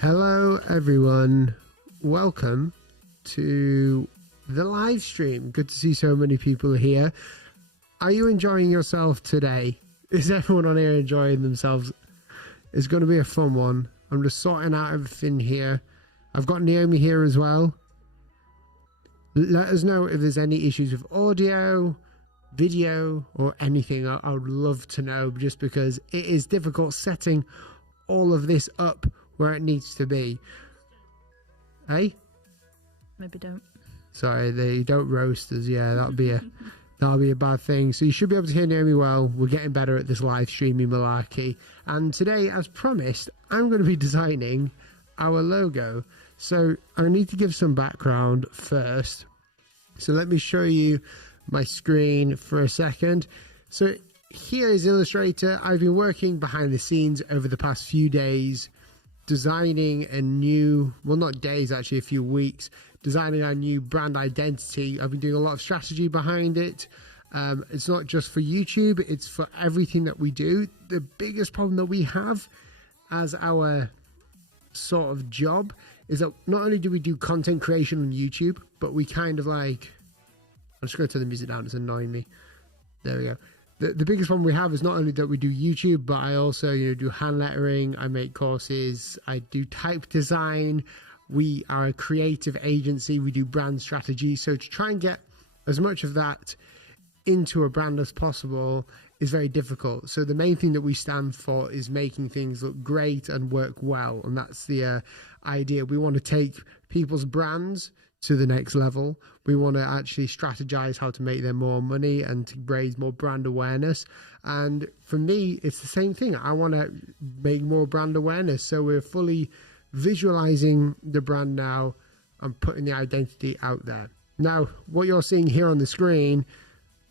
Hello everyone, welcome to the live stream. Good to see so many people here. Are you enjoying yourself today? Is everyone on here enjoying themselves? It's going to be a fun one. I'm just sorting out everything here. I've got Naomi here as well. Let us know if there's any issues with audio, video or anything. I would love to know, just because it is difficult setting all of this up where it needs to be. Hey? Maybe don't. Sorry, they don't roast us. Yeah, that'll be a bad thing. So you should be able to hear Naomi well. We're getting better at this live streaming malarkey. And today, as promised, I'm going to be designing our logo. So I need to give some background first. So let me show you my screen for a second. So here is Illustrator. I've been working behind the scenes over the past few days, designing a new, well, not days, actually a few weeks, designing our new brand identity. I've been doing a lot of strategy behind it. It's not just for YouTube, it's for everything that we do. The biggest problem that we have as our sort of job is that not only do we do content creation on YouTube, but we kind of like, I'm just going to turn the music down, it's annoying me. There we go. The biggest problem we have is not only that we do YouTube, but I also, do hand lettering, I make courses, I do type design, we are a creative agency, we do brand strategy. So to try and get as much of that into a brand as possible is very difficult. So the main thing that we stand for is making things look great and work well. And that's the idea. We want to take people's brands to the next level. We want to actually strategize how to make them more money and to raise more brand awareness. And for me, it's the same thing. I want to make more brand awareness. So we're fully visualizing the brand now and putting the identity out there. Now, what you're seeing here on the screen,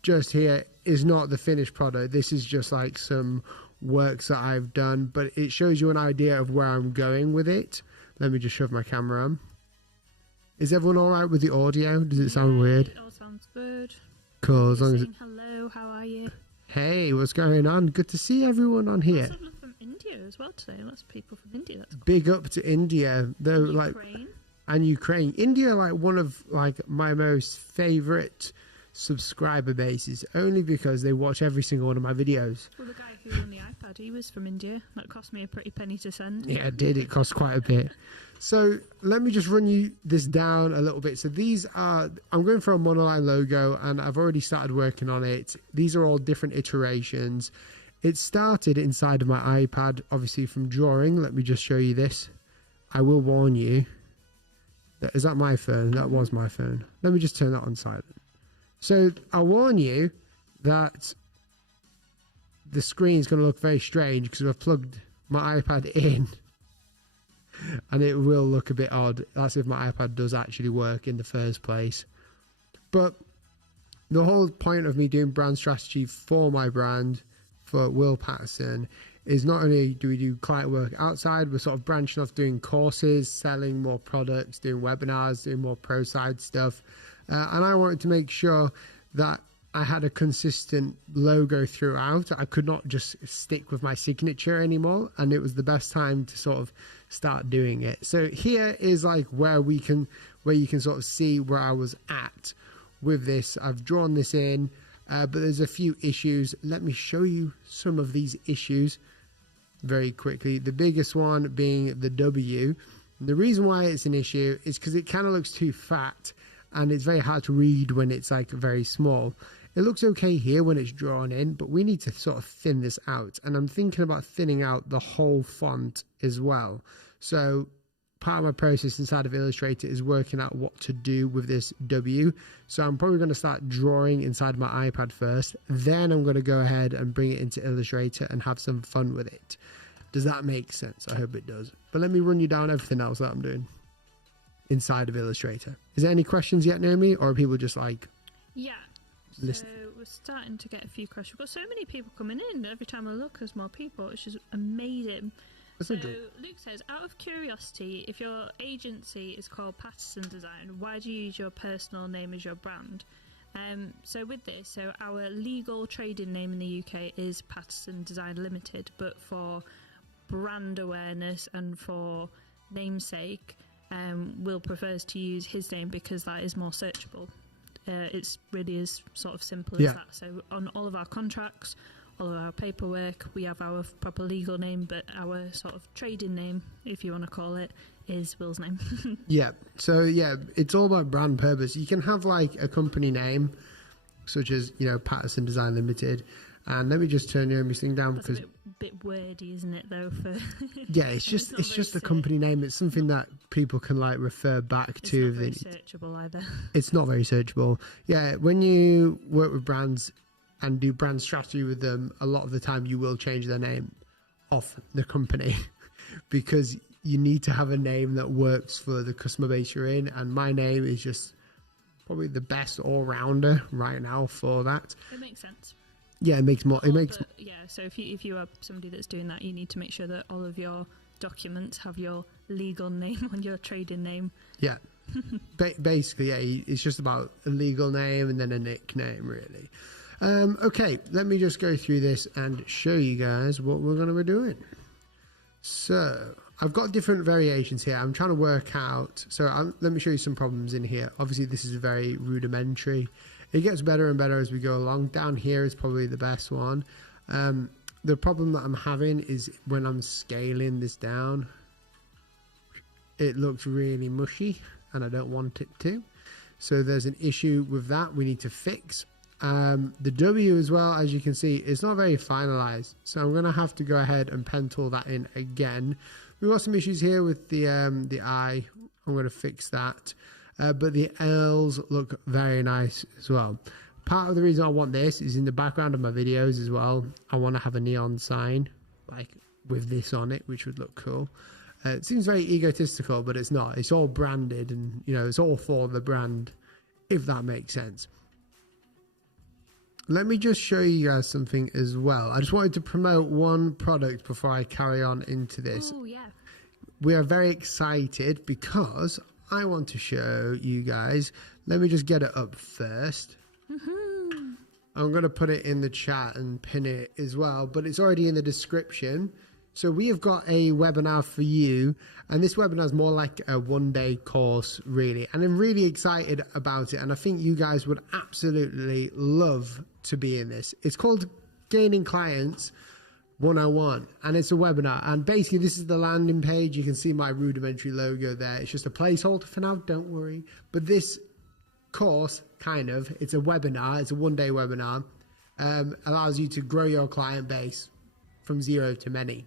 just here, is not the finished product. This is just like some works that I've done, but it shows you an idea of where I'm going with it. Let me just shove my camera on. Is everyone all right with the audio? Does it sound weird? It all sounds good. Cool. As long as hello, how are you? Hey, what's going on? Good to see everyone on here. Lots of love from India as well today. Lots of people from India. That's cool. Big up to India, though. Ukraine. And Ukraine. India, like one of my most favorite subscriber bases, only because they watch every single one of my videos. Well, the guy who won the iPad, he was from India. That cost me a pretty penny to send. Yeah, it did. It cost quite a bit. So let me just run you this down a little bit. So these are, I'm going for a monoline logo and I've already started working on it. These are all different iterations. It started inside of my iPad, obviously from drawing. Let me just show you this. I will warn you. Is that my phone? That was my phone. Let me just turn that on silent. So I'll warn you that the screen is going to look very strange because I've plugged my iPad in and it will look a bit odd. That's if my iPad does actually work in the first place. But the whole point of me doing brand strategy for my brand, for Will Paterson, is not only do we do client work outside, we're sort of branching off doing courses, selling more products, doing webinars, doing more pro side stuff. And I wanted to make sure that I had a consistent logo throughout. I could not just stick with my signature anymore, and it was the best time to sort of start doing it. So here is like where you can sort of see where I was at with this. I've drawn this in, but there's a few issues. Let me show you some of these issues very quickly. The biggest one being the W. And the reason why it's an issue is because it kind of looks too fat. and it's very hard to read when it's like very small. It looks okay here when it's drawn in, but we need to sort of thin this out. And I'm thinking about thinning out the whole font as well. So part of my process inside of Illustrator is working out what to do with this W. So I'm probably going to start drawing inside my iPad first. Then I'm going to go ahead and bring it into Illustrator and have some fun with it. Does that make sense? I hope it does. But let me run you down everything else that I'm doing inside of Illustrator. Is there any questions yet, Naomi? Or are people just like... Yeah. So we're starting to get a few questions. We've got so many people coming in. Every time I look, there's more people. It's just amazing. So Luke says, out of curiosity, if your agency is called Paterson Design, why do you use your personal name as your brand? So with this, so our legal trading name in the UK is Paterson Design Limited, but for brand awareness and for namesake, Will prefers to use his name because that is more searchable. It's really as sort of simple as that. So on all of our contracts, all of our paperwork, we have our proper legal name, but our sort of trading name, if you want to call it, is Will's name. Yeah. So yeah, it's all about brand purpose. You can have like a company name, such as, you know, Paterson Design Limited. And let me just turn Naomi's thing down because a bit wordy, isn't it? Though for yeah, it's just a company name. It's something that people can like refer back to. It's not very searchable either. It's not very searchable. Yeah, when you work with brands and do brand strategy with them, a lot of the time you will change their name off the company because you need to have a name that works for the customer base you're in. And my name is just probably the best all-rounder right now for that. It makes sense. Yeah, it makes more. Yeah. So if you are somebody that's doing that, you need to make sure that all of your documents have your legal name on your trading name. Yeah. Basically, yeah, it's just about a legal name and then a nickname, really. Okay, let me just go through this and show you guys what we're going to be doing. So I've got different variations here. I'm trying to work out. So let me show you some problems in here. Obviously, this is very rudimentary. It gets better and better as we go along. Down here is probably the best one. The problem that I'm having is when I'm scaling this down, it looks really mushy and I don't want it to. So there's an issue with that we need to fix. The W as well, as you can see, it's not very finalized. So I'm going to have to go ahead and pen tool that in again. We've got some issues here with the I. I'm going to fix that. But the L's look very nice as well. Part of the reason I want this is in the background of my videos as well. I want to have a neon sign like with this on it, which would look cool. It seems very egotistical, but it's not. It's all branded and, you know, it's all for the brand, if that makes sense. Let me just show you guys something as well. I just wanted to promote one product before I carry on into this. Oh, yeah. We are very excited because I want to show you guys. Let me just get it up first. I'm going to put it in the chat and pin it as well, but it's already in the description. So we have got a webinar for you, and this webinar is more like a one-day course, really. And I'm really excited about it, and I think you guys would absolutely love to be in this. It's called Gaining Clients 101, and it's a webinar. And basically, this is the landing page. You can see my rudimentary logo there. It's just a placeholder for now, don't worry. But this course, it's a webinar. It's a one-day webinar. Allows you to grow your client base from 0 to many.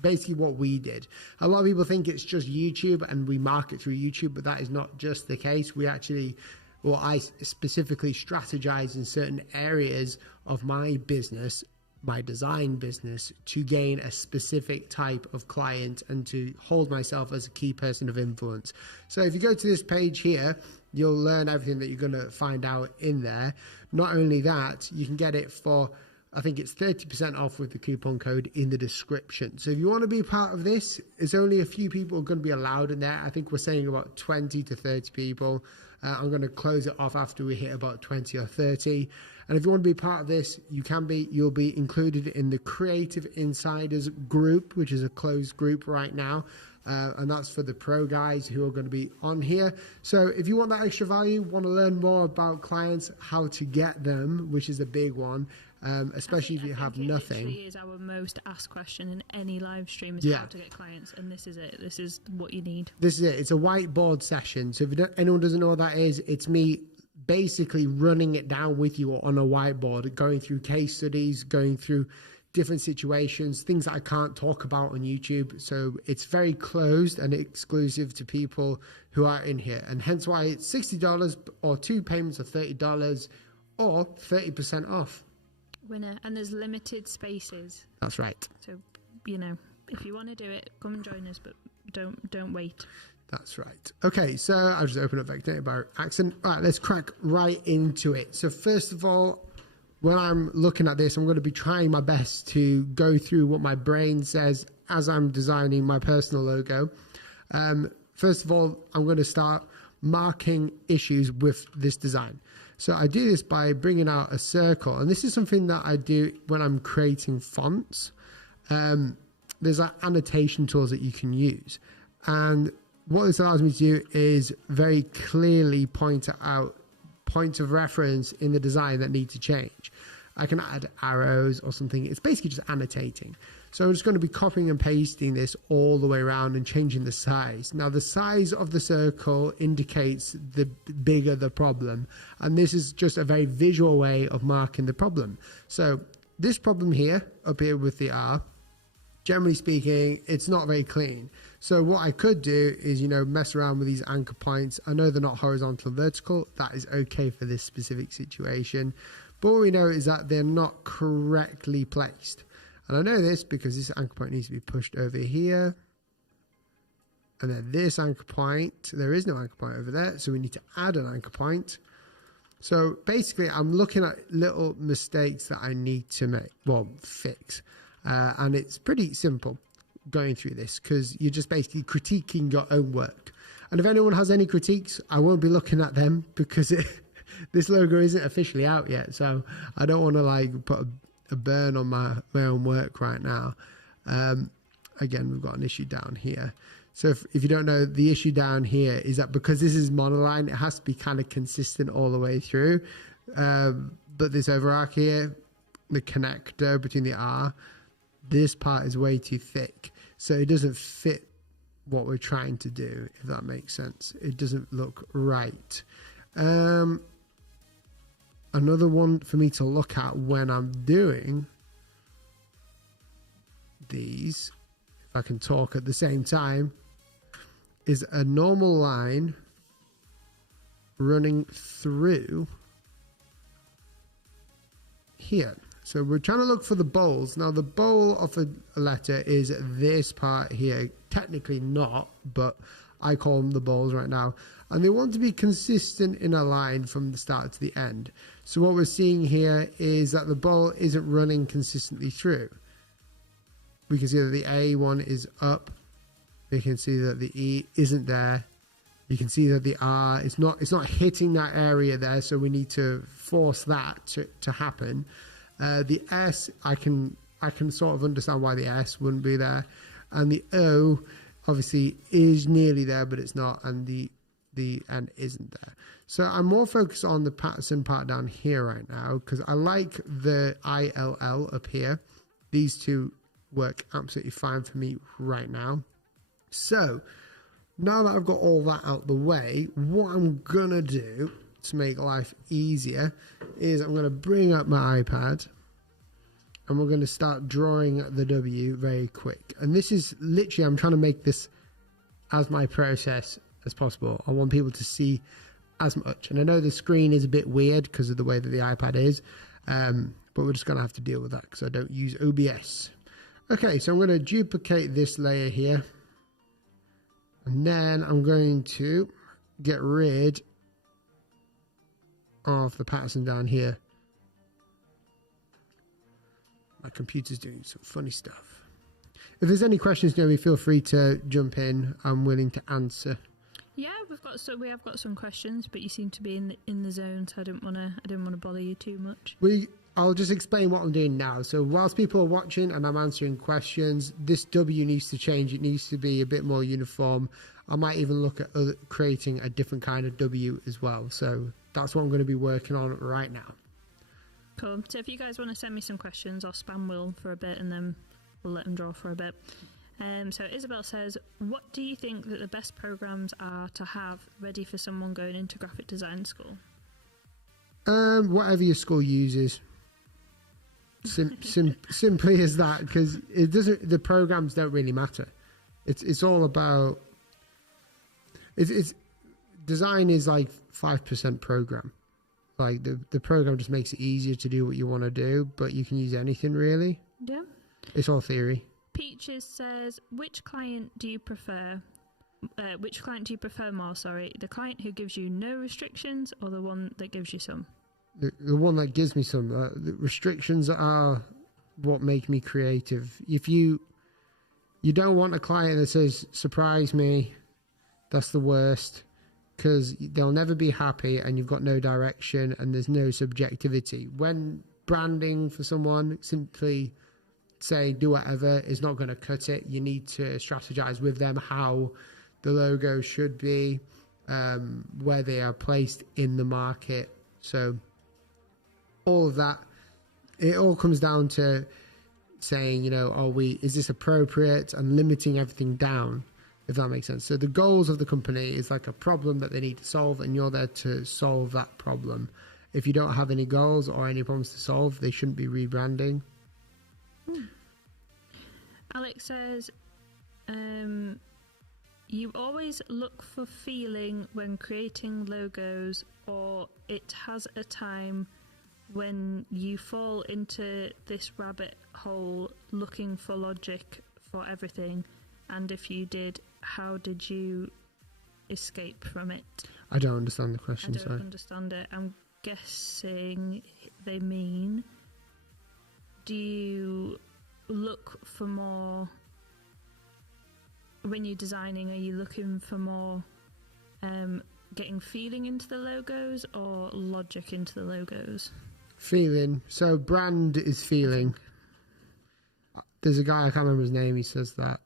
Basically what we did. A lot of people think it's just YouTube and we market through YouTube, but that is not just the case. I specifically strategize in certain areas of my business, my design business, to gain a specific type of client and to hold myself as a key person of influence. So if you go to this page here, you'll learn everything that you're going to find out in there. Not only that, you can get it for, I think it's 30% off with the coupon code in the description. So if you want to be part of this, it's only a few people going to be allowed in there. I think we're saying about 20 to 30 people. I'm going to close it off after we hit about 20 or 30. And if you want to be part of this, you'll be included in the Creative Insiders group, which is a closed group right now. And that's for the pro guys who are going to be on here. So if you want that extra value, want to learn more about clients, how to get them, which is a big one, especially if you have nothing. It literally is our most asked question in any live stream is how to get clients, and this is it. This is what you need. This is it. It's a whiteboard session. So if anyone doesn't know what that is, it's me basically running it down with you on a whiteboard, going through case studies, going through different situations, things that I can't talk about on YouTube. So it's very closed and exclusive to people who are in here, and hence why it's $60 or 2 payments of $30 or 30% off. Winner. And there's limited spaces. That's right. So, you know, if you want to do it, come and join us, but don't wait. That's right. Okay, so I'll just open up Vector by accident. All right, let's crack right into it. So first of all, when I'm looking at this, I'm going to be trying my best to go through what my brain says as I'm designing my personal logo. First of all, I'm going to start marking issues with this design. So I do this by bringing out a circle, and this is something that I do when I'm creating fonts. There's like annotation tools that you can use, and what this allows me to do is very clearly point out points of reference in the design that need to change. I can add arrows or something. It's basically just annotating. So I'm just going to be copying and pasting this all the way around and changing the size. Now the size of the circle indicates the bigger the problem. And this is just a very visual way of marking the problem. So this problem here, up here with the R, generally speaking, it's not very clean. So what I could do is, you know, mess around with these anchor points. I know they're not horizontal and vertical. That is okay for this specific situation. But what we know is that they're not correctly placed. And I know this because this anchor point needs to be pushed over here. And then this anchor point, there is no anchor point over there. So we need to add an anchor point. So basically, I'm looking at little mistakes that I need to make, well, fix. And it's pretty simple going through this because you're just basically critiquing your own work. And if anyone has any critiques, I won't be looking at them because this logo isn't officially out yet. So I don't want to like put a burn on my own work right now. Again, we've got an issue down here. So if you don't know, the issue down here is that because this is monoline, it has to be kind of consistent all the way through. But this overarch here, the connector between the R, this part is way too thick. So it doesn't fit what we're trying to do, if that makes sense. It doesn't look right. Another one for me to look at when I'm doing these, if I can talk at the same time, is a normal line running through here. So we're trying to look for the bowls. Now the bowl of a letter is this part here. Technically not, but I call them the bowls right now. And they want to be consistent in a line from the start to the end. So what we're seeing here is that the bowl isn't running consistently through. We can see that the A one is up. We can see that the E isn't there. You can see that the R is not hitting that area there, so we need to force that to happen. The S, I can sort of understand why the S wouldn't be there. And the O obviously is nearly there, but it's not, and the N isn't there. So I'm more focused on the Paterson part down here right now because I like the ILL up here. These two work absolutely fine for me right now. So now that I've got all that out the way, what I'm gonna do to make life easier is I'm gonna bring up my iPad and we're gonna start drawing the W very quick. And this is literally, I'm trying to make this as my process as possible. I want people to see as much. And I know the screen is a bit weird because of the way that the iPad is, but we're just gonna have to deal with that because I don't use OBS. Okay, so I'm gonna duplicate this layer here. And then I'm going to get rid of the Paterson down here. My computer's doing some funny stuff. If there's any questions, Naomi, feel free to jump in. I'm willing to answer. Yeah, we have got some questions, but you seem to be in the zone, so I didn't want to bother you too much. I'll just explain what I'm doing now. So whilst people are watching and I'm answering questions, this W needs to change. It needs to be a bit more uniform. I might even look at creating a different kind of W as well. So that's what I'm going to be working on right now. Cool. So if you guys want to send me some questions, I'll spam Will for a bit and then we'll let him draw for a bit. So Isabel says, what do you think that the best programs are to have ready for someone going into graphic design school? Whatever your school uses. Simply as that, because it doesn't. The programs don't really matter. It's all about. It's design is like 5% program. Like the program just makes it easier to do what you want to do, but you can use anything really. Yeah. It's all theory. Peaches says, which client do you prefer? Which client do you prefer more? Sorry, the client who gives you no restrictions, or the one that gives you some? The one that gives me some. The restrictions are what make me creative. If you don't want a client that says surprise me, that's the worst, because they'll never be happy and you've got no direction and there's no subjectivity. When branding for someone, simply say do whatever is not going to cut it. You need to strategize with them how the logo should be, where they are placed in the market. So all of that, it all comes down to saying, is this appropriate, and limiting everything down, if that makes sense. So the goals of the company is like a problem that they need to solve, and you're there to solve that problem. If you don't have any goals or any problems to solve, they shouldn't be rebranding. Alex says, you always look for feeling when creating logos, or it has a time when you fall into this rabbit hole looking for logic for everything, and if you did, how did you escape from it? I don't understand the question. I don't understand it. I'm guessing they mean, do you look for more when you're designing? Are you looking for more getting feeling into the logos or logic into the logos? Feeling. So brand is feeling. There's a guy, I can't remember his name, he says that,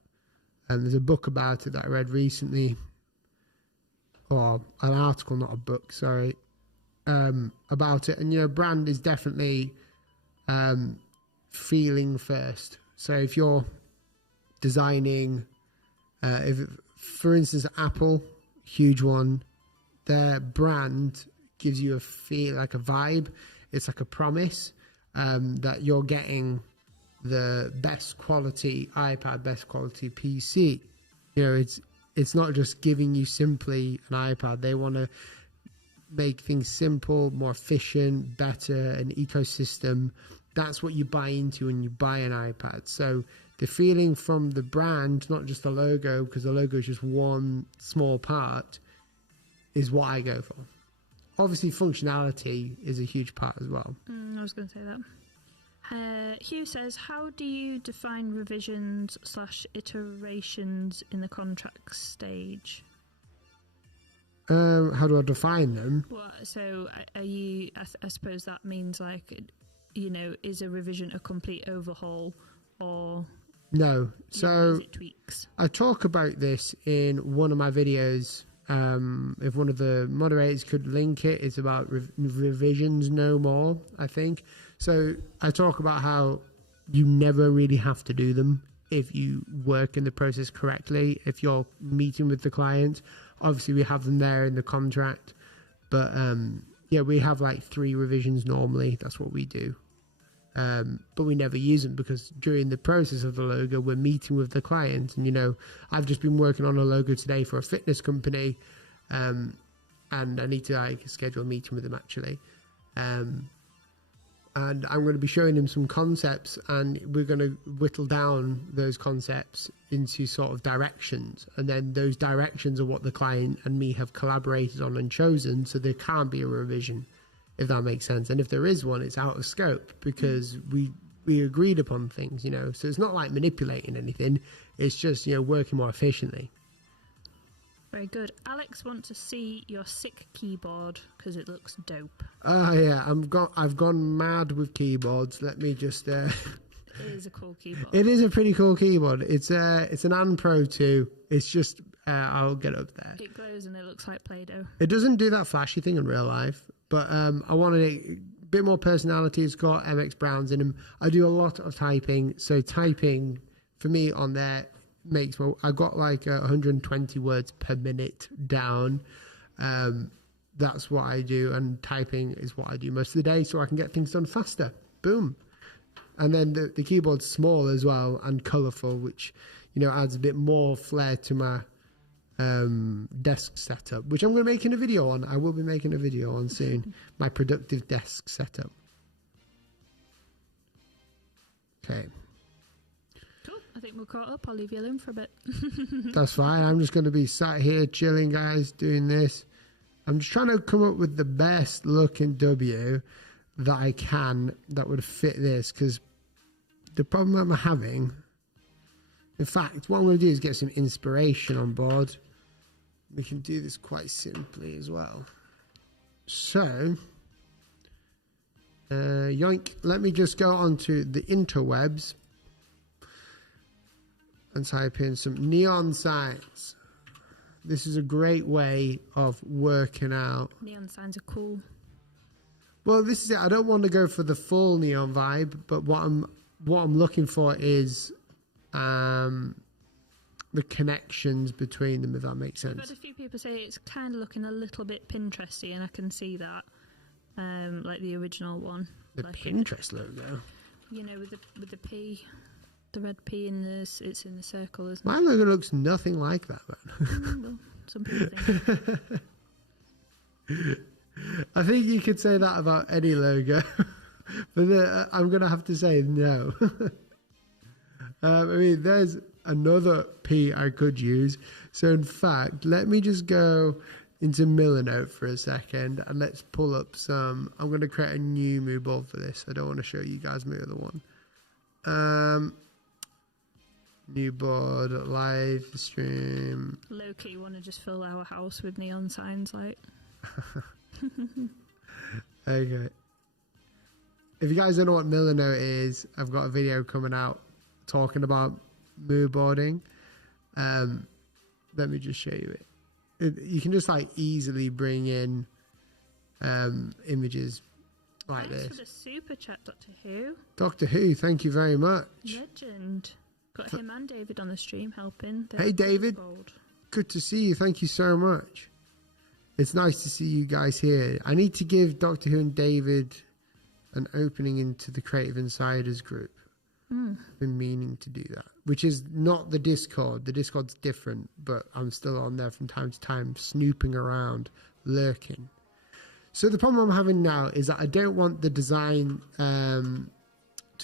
and there's a book about it that I read recently, or an article, not a book, sorry, about it. And brand is definitely feeling first. So if you're designing, for instance, Apple, huge one, their brand gives you a feel, like a vibe. It's like a promise that you're getting the best quality iPad, best quality PC. It's not just giving you simply an iPad. They want to make things simple, more efficient, better, an ecosystem. That's what you buy into when you buy an iPad. So the feeling from the brand, not just the logo, because the logo is just one small part, is what I go for. Obviously, functionality is a huge part as well. I was going to say that. Hugh says, how do you define revisions/iterations in the contract stage? How do I define them? Well, so are you, I suppose that means is a revision a complete overhaul, or no? So is it tweaks? I talk about this in one of my videos. If one of the moderators could link it, it's about revisions no more, I think. So I talk about how you never really have to do them if you work in the process correctly. If you're meeting with the client, obviously we have them there in the contract, but we have like 3 revisions normally. That's what we do. But we never use them because during the process of the logo, we're meeting with the client. And, I've just been working on a logo today for a fitness company, and I need to schedule a meeting with them actually. And I'm going to be showing him some concepts, and we're going to whittle down those concepts into sort of directions. And then those directions are what the client and me have collaborated on and chosen. So there can't be a revision, if that makes sense. And if there is one, it's out of scope because we agreed upon things, So it's not like manipulating anything. It's just, working more efficiently. Very good. Alex wants to see your sick keyboard because it looks dope. Oh yeah, I've gone mad with keyboards. Let me just. It is a cool keyboard. It is a pretty cool keyboard. It's an An Pro 2. It's just I'll get up there. It glows and it looks like Play-Doh. It doesn't do that flashy thing in real life, but I wanted it bit more personality. It's got MX Browns in them. I do a lot of typing, so typing for me on there makes well. I got like 120 words per minute down. That's what I do, and typing is what I do most of the day, so I can get things done faster. Boom. And then the keyboard's small as well and colourful, which adds a bit more flair to my desk setup, which I'm going to make in a video on. I will be making a video on soon. My productive desk setup. Okay. Cool. I think we're caught up. I'll leave you alone for a bit. That's fine. I'm just going to be sat here chilling, guys, doing this. I'm just trying to come up with the best looking W that I can that would fit this, because the problem I'm having, in fact, what I'm going to do is get some inspiration on board. We can do this quite simply as well. So, yoink, let me just go onto the interwebs and type in some neon signs. This is a great way of working out. Neon signs are cool. Well, this is it. I don't want to go for the full neon vibe, but what I'm looking for is the connections between them, if that makes sense. I've had a few people say it's kind of looking a little bit Pinteresty, and I can see that, like the original one. The like Pinterest logo. With the P, the red P it's in the circle, isn't it? My logo looks nothing like that, man. Well, some people think. I think you could say that about any logo, but I'm going to have to say no. I mean, there's another P I could use. So, in fact, let me just go into Milanote for a second, and let's pull up some. I'm going to create a new mood board for this. I don't want to show you guys my other one. New board, live stream. Low-key want to just fill our house with neon signs, like. Okay. If you guys don't know what Milanote is, I've got a video coming out talking about mood boarding. Let me just show you it. You can just like easily bring in images like Thanks this. for the super chat, Doctor Who. Doctor Who, thank you very much. Legend. Got him and David on the stream helping. Hey David, good to see you. Thank you so much. It's nice to see you guys here. I need to give Doctor Who and David an opening into the Creative Insiders group. I've been meaning to do that, which is not the Discord. The Discord's different, but I'm still on there from time to time, snooping around, lurking. So the problem I'm having now is that I don't want the design to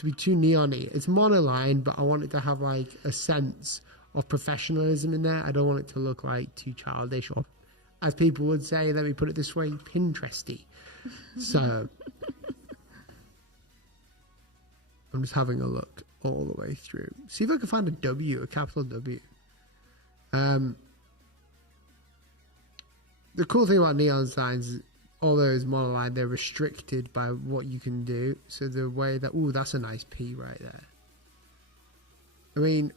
be too neon-y. It's monoline, but I want it to have like a sense of professionalism in there. I don't want it to look like too childish, or, as people would say, let me put it this way, Pinteresty. So I'm just having a look all the way through. See if I can find a W, a capital W. The cool thing about neon signs is, although it's monoline, they're restricted by what you can do. So the way that, ooh, that's a nice P right there. I mean,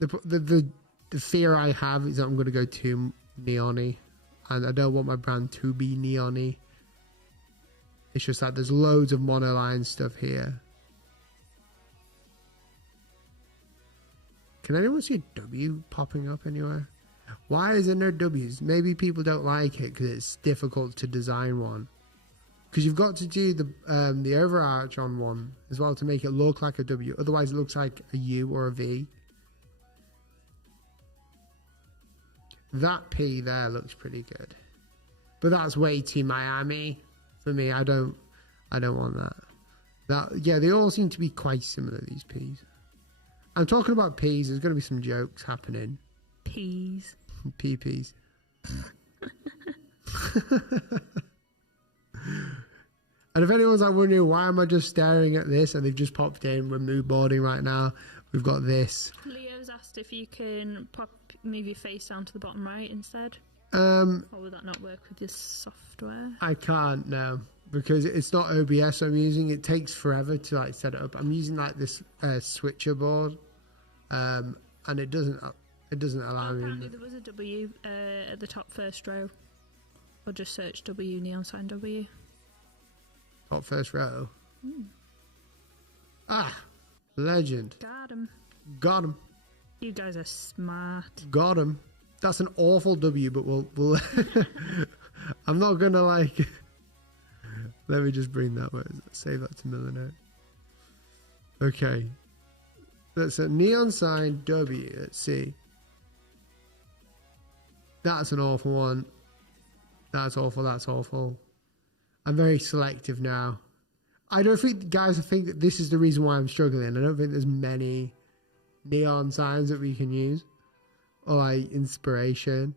the fear I have is that I'm going to go too neon-y, and I don't want my brand to be neon-y. It's just that there's loads of monoline stuff here. Can anyone see a W popping up anywhere? Why is there no W's? Maybe people don't like it because it's difficult to design one. Because you've got to do the overarch on one as well to make it look like a W. Otherwise it looks like a U or a V. That P there looks pretty good. But that's way too Miami for me. I don't want that. Yeah, they all seem to be quite similar, these P's. I'm talking about P's. There's going to be some jokes happening. P's. PPs. And if anyone's like wondering why am I just staring at this and they've just popped in, we're mood boarding right now. We've got this. Leo's asked if you can move your face down to the bottom right instead. Or would that not work with this software? I can't, no, because it's not OBS I'm using. It takes forever to like set it up. I'm using like this switcher board, and it doesn't allow me. Apparently there was a W at the top first row. Or just search W, neon sign W. Top first row. Ah, legend. Got him. You guys are smart. Got him. That's an awful W, but we'll I'm not gonna like. Let me just bring that. Save that to Millionaire. Okay. That's a neon sign W. Let's see. That's an awful one. That's awful. That's awful. I'm very selective now. I don't think, guys, I think that this is the reason why I'm struggling. I don't think there's many neon signs that we can use. Or like inspiration.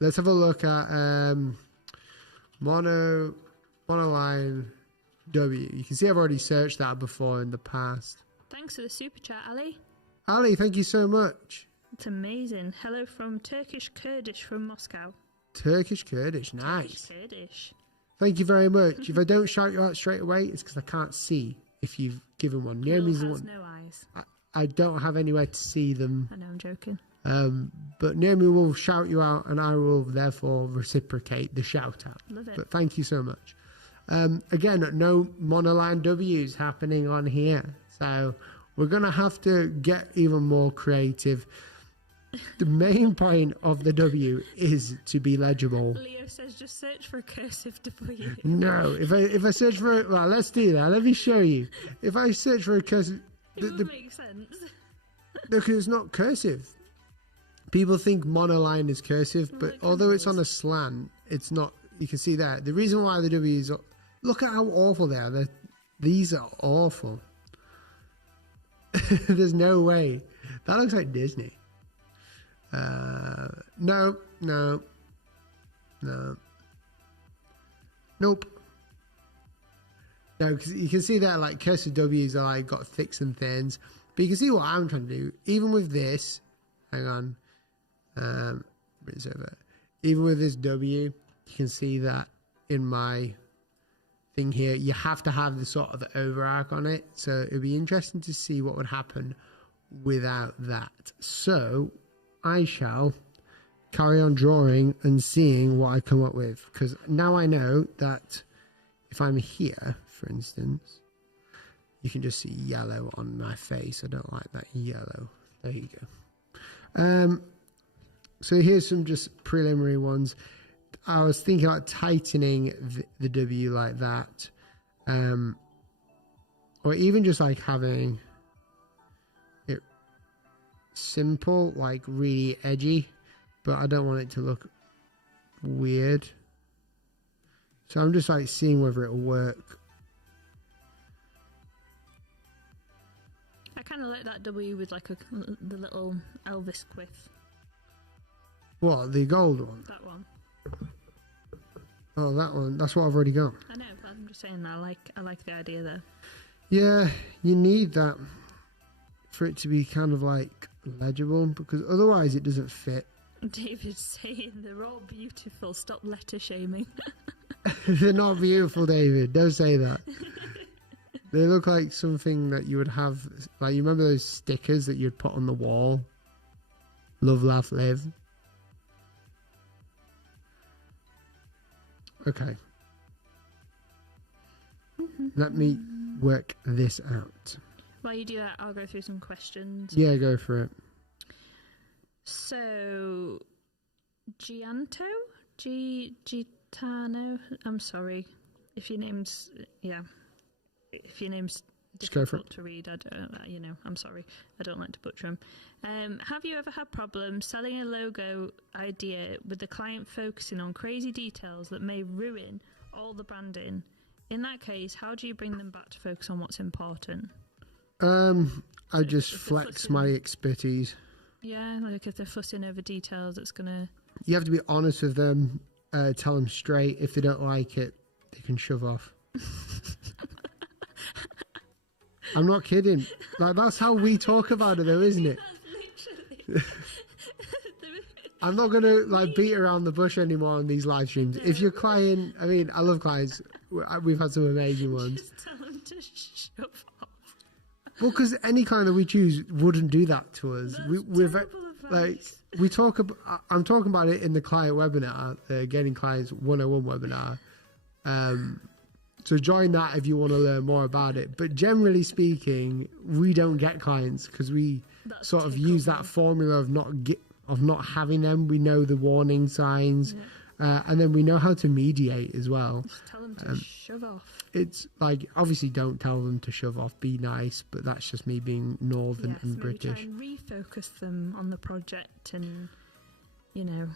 Let's have a look at monoline W. You can see I've already searched that before in the past. Thanks for the super chat, Ali. Ali, thank you so much. It's amazing. Hello from Turkish Kurdish from Moscow. Turkish Kurdish, nice. Turkish Kurdish. Thank you very much. If I don't shout you out straight away, it's because I can't see if you've given one. Naomi's the one. No eyes. I don't have anywhere to see them. I know, I'm joking. But Naomi will shout you out, and I will therefore reciprocate the shout out. Love it. But thank you so much. Again, no monoline W's happening on here, so we're gonna have to get even more creative. The main point of the W is to be legible. Leo says just search for a cursive W. No, if I search for well, let's do that. Let me show you. If I search for a cursive, It would make sense. because it's not cursive. People think monoline is cursive, but although it's on a slant, it's not. You can see that. The reason why the W's. Look at how awful they are. These are awful. There's no way. That looks like Disney. No. Nope. No, because you can see that like cursive W's are like got thicks and thins. But you can see what I'm trying to do. Even with this, hang on. Bring this over. Even with this W, you can see that in my thing here, you have to have the sort of over arc on it. So it'd be interesting to see what would happen without that. So I shall carry on drawing and seeing what I come up with, because now I know that if I'm here, for instance, you can just see yellow on my face. I don't like that yellow. There you go. So here's some just preliminary ones. I was thinking about tightening the W like that, or even just like having it simple, like really edgy, but I don't want it to look weird. So I'm just like seeing whether it'll work. I kind of like that W with like the little Elvis quiff. What, the gold one? That one. Oh, that one. That's what I've already got. I know, but I'm just saying that I like the idea there. Yeah, you need that for it to be kind of like legible, because otherwise it doesn't fit. David's saying they're all beautiful. Stop letter shaming. They're not beautiful, David. Don't say that. They look like something that you would have, like, you remember those stickers that you'd put on the wall? Love, laugh, live. Okay. Let me work this out. While you do that, I'll go through some questions. Yeah, go for it. So, Gianto? Gitano? I'm sorry. If your name's Just go for difficult to read, I'm sorry. I don't like to butcher them. Have you ever had problems selling a logo idea with the client focusing on crazy details that may ruin all the branding? In that case, how do you bring them back to focus on what's important? I just flex my expertise. Yeah, like if they're fussing over details, it's gonna... You have to be honest with them, tell them straight. If they don't like it, they can shove off. I'm not kidding. Like, that's how we talk about it, though, isn't it? I'm not going to, like, beat around the bush anymore on these live streams. If your client... I mean, I love clients. We've had some amazing ones. Just tell them to shove off. Well, because any client that we choose wouldn't do that to us. We're like, we talk about... I'm talking about it in the client webinar, Getting Clients 101 webinar. So join that if you want to learn more about it. But generally speaking, we don't get clients because we sort of use that formula of not having them. We know the warning signs, and then we know how to mediate as well. Just tell them to shove off. It's like, obviously don't tell them to shove off, be nice, but that's just me being northern and British. Try and refocus them on the project, and we'll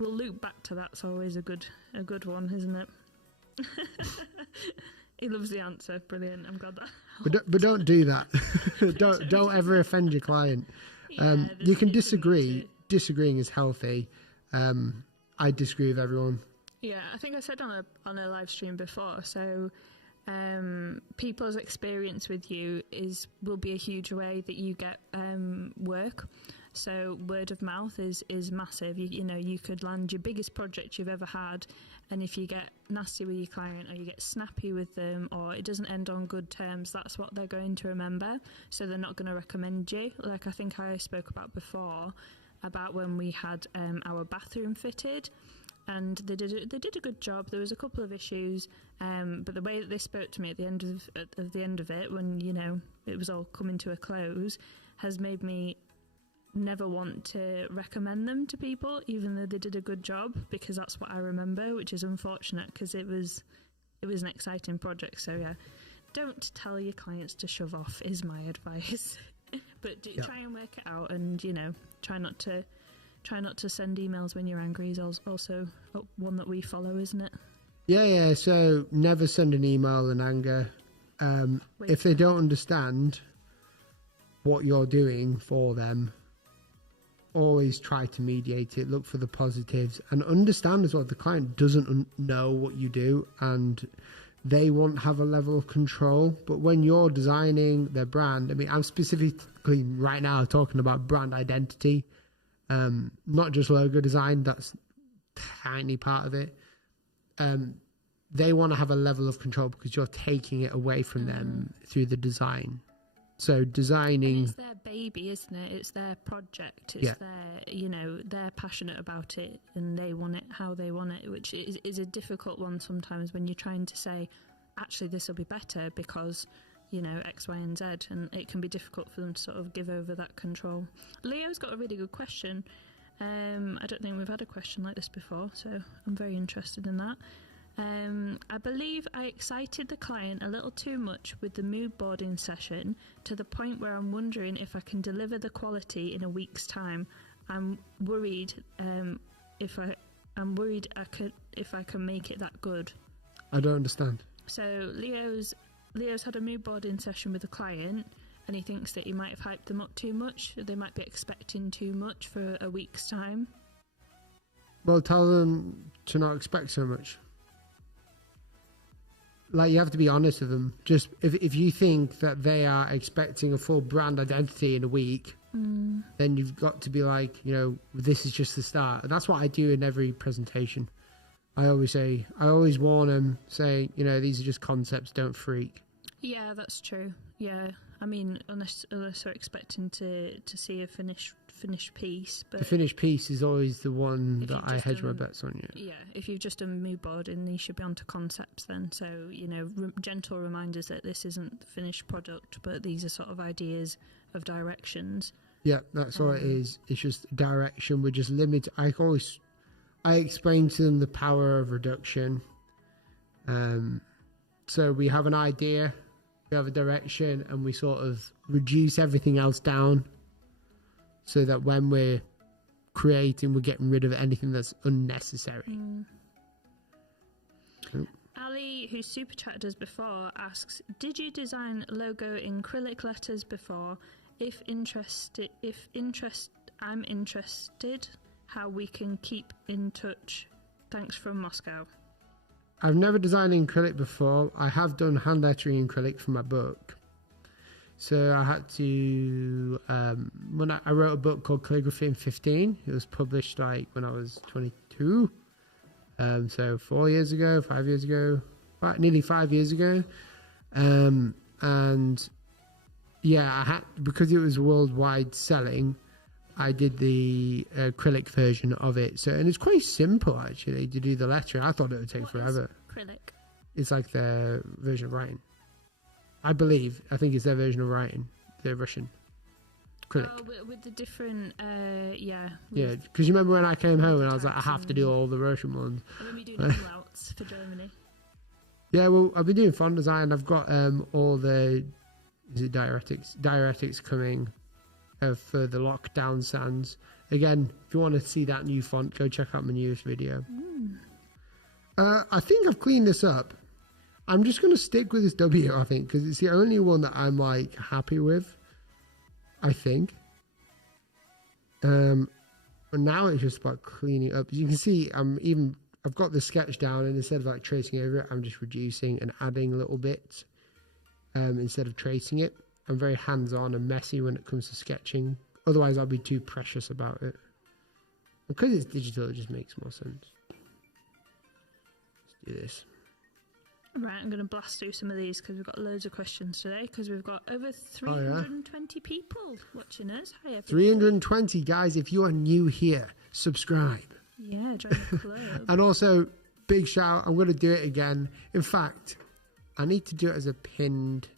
loop back to that. It's always a good one, isn't it? He loves the answer. Brilliant. I'm glad that. But don't do that. don't ever offend your client. You can disagree. Disagreeing is healthy. I disagree with everyone. Yeah, I think I said on a live stream before. So, people's experience with you will be a huge way that you get work. So word of mouth is massive. You could land your biggest project you've ever had, and if you get nasty with your client, or you get snappy with them, or it doesn't end on good terms, that's what they're going to remember. So they're not going to recommend you. Like I think I spoke about before, about when we had our bathroom fitted, and they did a good job. There was a couple of issues, but the way that they spoke to me at the end of it, when it was all coming to a close, has made me never want to recommend them to people, even though they did a good job, because that's what I remember, which is unfortunate because it was an exciting project. So yeah, don't tell your clients to shove off is my advice. But try and work it out, and try not to send emails when you're angry is also one that we follow, isn't it? Yeah. So never send an email in anger. If they don't understand what you're doing for them, always try to mediate it. Look for the positives, and understand as well the client doesn't know what you do, and they won't have a level of control. But when you're designing their brand, I mean, I'm specifically right now talking about brand identity, not just logo design. That's a tiny part of it. They want to have a level of control because you're taking it away from them through the design. So designing, it's their baby, isn't it? It's their project. It's their, they're passionate about it, and they want it how they want it, which is a difficult one sometimes when you're trying to say, actually, this will be better because, X, Y, and Z, and it can be difficult for them to sort of give over that control. Leo's got a really good question. I don't think we've had a question like this before, so I'm very interested in that. I believe I excited the client a little too much with the mood boarding session, to the point where I'm wondering if I can deliver the quality in a week's time. I'm worried if I can make it that good. I don't understand. So Leo's had a mood boarding session with a client, and he thinks that he might have hyped them up too much. They might be expecting too much for a week's time. Well, tell them to not expect so much. Like, you have to be honest with them. Just if you think that they are expecting a full brand identity in a week, then you've got to be like, this is just the start. And that's what I do in every presentation. I always warn them, say, these are just concepts, don't freak. Yeah, that's true. Yeah, I mean, unless they're expecting to see a finished piece. But the finished piece is always the one that I hedge my bets on. Yeah, if you've just done mood boarding, you should be onto concepts then. So, gentle reminders that this isn't the finished product, but these are sort of ideas of directions. Yeah, that's all it is. It's just direction. We're just limited. I explain to them the power of reduction. So we have an idea, we have a direction, and we sort of reduce everything else down, so that when we're creating, we're getting rid of anything that's unnecessary. Ali, who super chatted us before, asks, did you design logo in acrylic letters before? I'm interested how we can keep in touch. Thanks from Moscow. I've never designed in acrylic before. I have done hand lettering in acrylic for my book. So I had to, when I wrote a book called Calligraphy in 15. It was published when I was 22. So 5 years ago, nearly 5 years ago. And yeah, because it was worldwide selling, I did the acrylic version of it. And it's quite simple actually to do the lettering. I thought it would take forever. Acrylic. It's like their version of writing. I think it's their version of writing. They're Russian. Acrylic. Oh, with the different, Yeah, because you remember when I came home and I was like, I have to do all the Russian ones. And then we do umlauts for Germany. Yeah, well, I've been doing font design. I've got all the diuretics coming for the lockdown sans. Again, if you want to see that new font, go check out my newest video. I think I've cleaned this up. I'm just going to stick with this W, I think, because it's the only one that I'm like happy with, I think. But now it's just about cleaning up. As you can see, I've got the sketch down, and instead of like tracing over it, I'm just reducing and adding little bits instead of tracing it. I'm very hands-on and messy when it comes to sketching. Otherwise, I'll be too precious about it. Because it's digital, it just makes more sense. Let's do this. Right, I'm going to blast through some of these because we've got loads of questions today because we've got over 320 people watching us. Hi, everybody. 320, guys. If you are new here, subscribe. Yeah, join the club. And also, big shout, I'm going to do it again. In fact, I need to do it as a pinned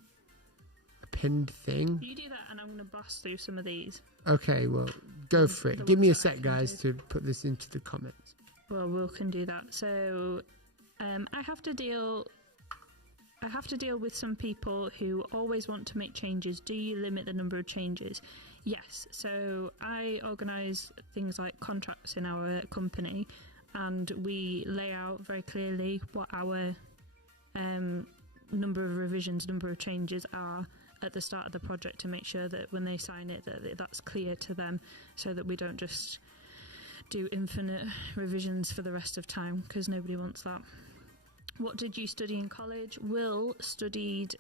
thing. You do that and I'm going to blast through some of these. Okay, well, go for it. Give me a sec, guys, to put this into the comments. Well, we can do that. So, I have to deal with some people who always want to make changes. Do you limit the number of changes? Yes. So I organise things like contracts in our company, and we lay out very clearly what our number of revisions, number of changes are at the start of the project to make sure that when they sign it, that's clear to them, so that we don't just do infinite revisions for the rest of time, because nobody wants that. What did you study in college? Will studied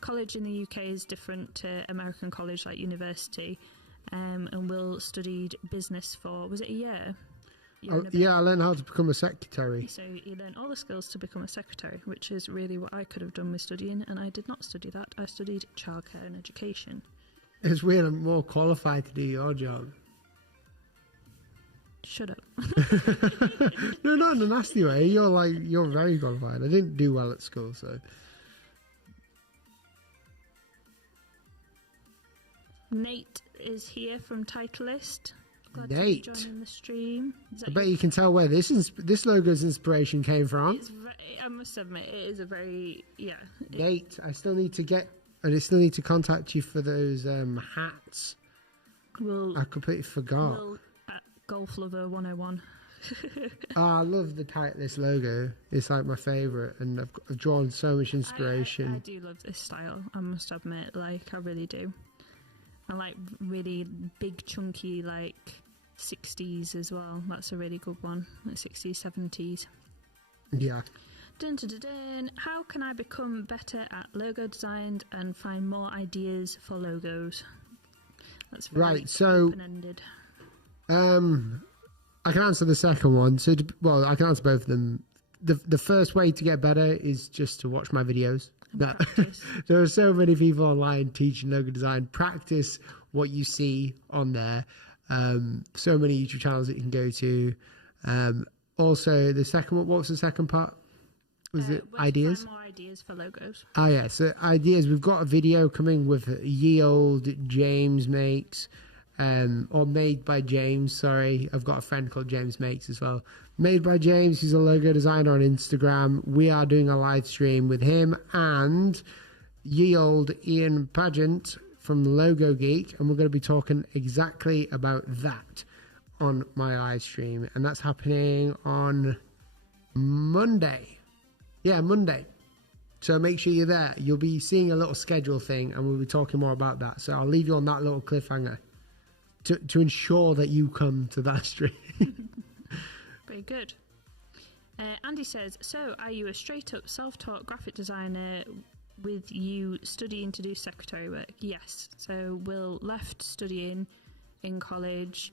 college in the UK is different to American college, like university, and Will studied business for, was it a year? I learned how to become a secretary. So you learn all the skills to become a secretary, which is really what I could have done with studying, and I did not study that. I studied childcare and education. It's weird, I'm more qualified to do your job. Shut up. No, not in a nasty way. You're very qualified. I didn't do well at school, so. Nate is here from Titleist. Glad Nate, to be joining the stream. I bet you can tell where this logo's inspiration came from. I must admit, it is a very Nate, I still need to contact you for those hats. I completely forgot. Golf Lover 101. I love the Titleist logo. It's like my favourite, and I've drawn so much inspiration. I do love this style, I must admit. I really do. I like really big, chunky, 60s as well. That's a really good one. 60s, 70s. Yeah. Dun, dun, dun, dun. How can I become better at logo design and find more ideas for logos? That's very open-ended. I can answer the second one. I can answer both of them. The first way to get better is just to watch my videos. There are so many people online teaching logo design. Practice what you see on there. So many YouTube channels that you can go to. Also, the second one, what was the second part? Was it ideas? Find more ideas for logos. Oh, yeah. So ideas. We've got a video coming with Ye Old James Makes. Or Made by James, sorry. I've got a friend called James Makes as well. Made by James, he's a logo designer on Instagram. We are doing a live stream with him and ye old Ian Pageant from Logo Geek, and we're going to be talking exactly about that on my live stream, and that's happening on Monday. Yeah, Monday. So make sure you're there. You'll be seeing a little schedule thing, and we'll be talking more about that. So I'll leave you on that little cliffhanger to ensure that you come to that stream. Very good. Andy says, so are you a straight up self-taught graphic designer with you studying to do secretary work? Yes. So Will left studying in college,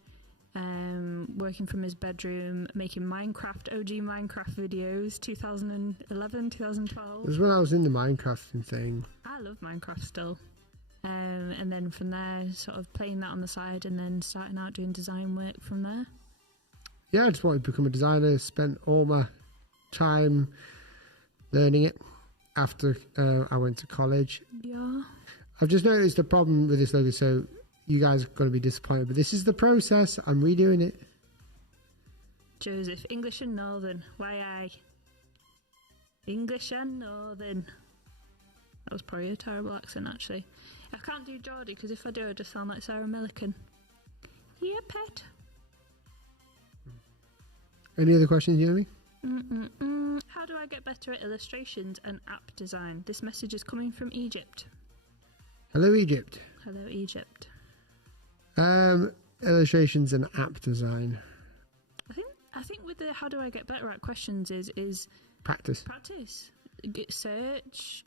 working from his bedroom, making Minecraft, OG Minecraft videos, 2011, 2012. It was when I was in the Minecraft thing. I love Minecraft still. And then from there, sort of playing that on the side and then starting out doing design work from there. Yeah, I just wanted to become a designer, spent all my time learning it after I went to college. Yeah. I've just noticed a problem with this logo, so you guys are going to be disappointed, but this is the process. I'm redoing it. Joseph, English and Northern. Why I? English and Northern. That was probably a terrible accent, actually. I can't do Geordie because if I do, I just sound like Sarah Millican. Yeah, pet. Any other questions, Yumi? How do I get better at illustrations and app design? This message is coming from Egypt. Hello, Egypt. Hello, Egypt. Illustrations and app design. I think with the how do I get better at questions is Practice. Get search,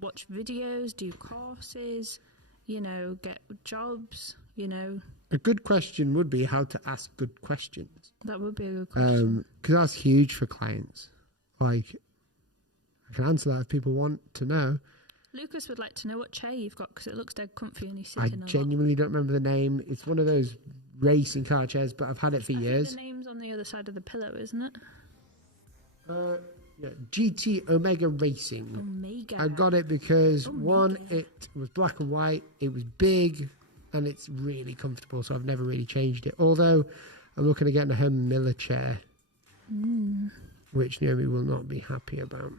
watch videos, do courses, get jobs, A good question would be how to ask good questions. That would be a good question. Because that's huge for clients. Like, I can answer that if people want to know. Lucas would like to know what chair you've got because it looks dead comfy and he's sitting I genuinely don't remember the name. It's one of those racing car chairs, but I've had it for years. The name's on the other side of the pillow, isn't it? Yeah, GT Omega Racing. Omega. I got it because Omega. one, it was black and white, it was big, and it's really comfortable, so I've never really changed it. Although I'm looking at getting a Herman Miller chair, which Naomi will not be happy about.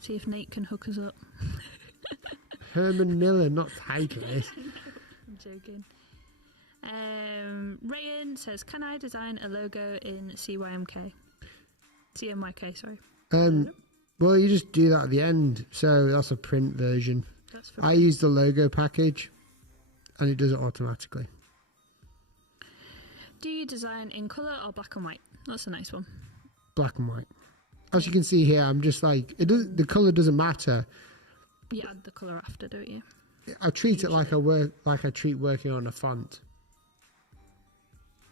See if Nate can hook us up. Herman Miller, not Titleist. I'm joking. Rayan says, can I design a logo in CMYK, sorry. Well, you just do that at the end, so that's a print version. That's for I use the logo package, and it does it automatically. Do you design in colour or black and white? That's a nice one. Black and white. As you can see here, I'm just like, the colour doesn't matter. You add the colour after, don't you? I treat it like I treat working on a font.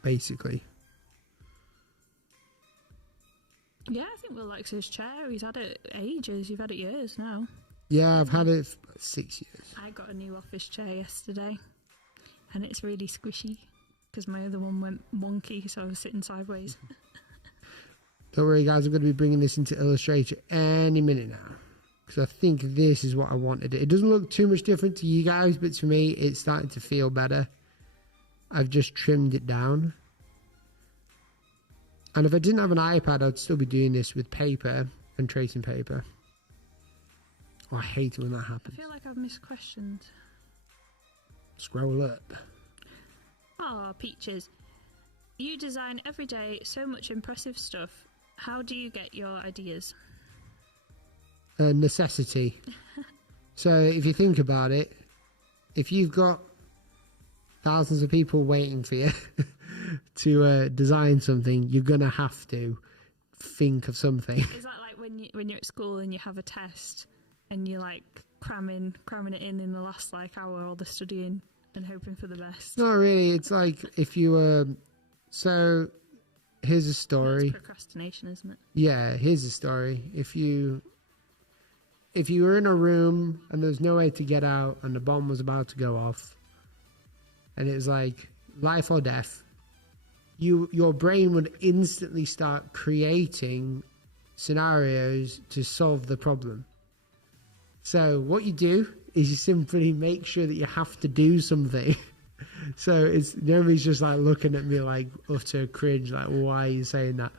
Basically. Yeah, I think Will likes his chair. He's had it ages. You've had it years now. Yeah, I've had it for 6 years. I got a new office chair yesterday, and it's really squishy because my other one went wonky, so I was sitting sideways. Don't worry, guys. I'm going to be bringing this into Illustrator any minute now, because I think this is what I wanted. It doesn't look too much different to you guys, but to me, it's starting to feel better. I've just trimmed it down. And if I didn't have an iPad, I'd still be doing this with paper and tracing paper. Oh, I hate it when that happens. I feel like I've missed questions. Scroll up. Oh, Peaches. You design every day so much impressive stuff. How do you get your ideas? Necessity. So if you think about it, if you've got thousands of people waiting for you to design something, you're gonna have to think of something. Is that like when you're at school and you have a test and you're like cramming it in the last like hour or the studying and hoping for the best? Not really. It's like if you were. So here's a story. That's procrastination, isn't it? Yeah, here's a story. If you were in a room and there was no way to get out and the bomb was about to go off, and it was like life or death, your brain would instantly start creating scenarios to solve the problem. So what you do is you simply make sure that you have to do something. So it's nobody's just like looking at me like utter cringe, like why are you saying that?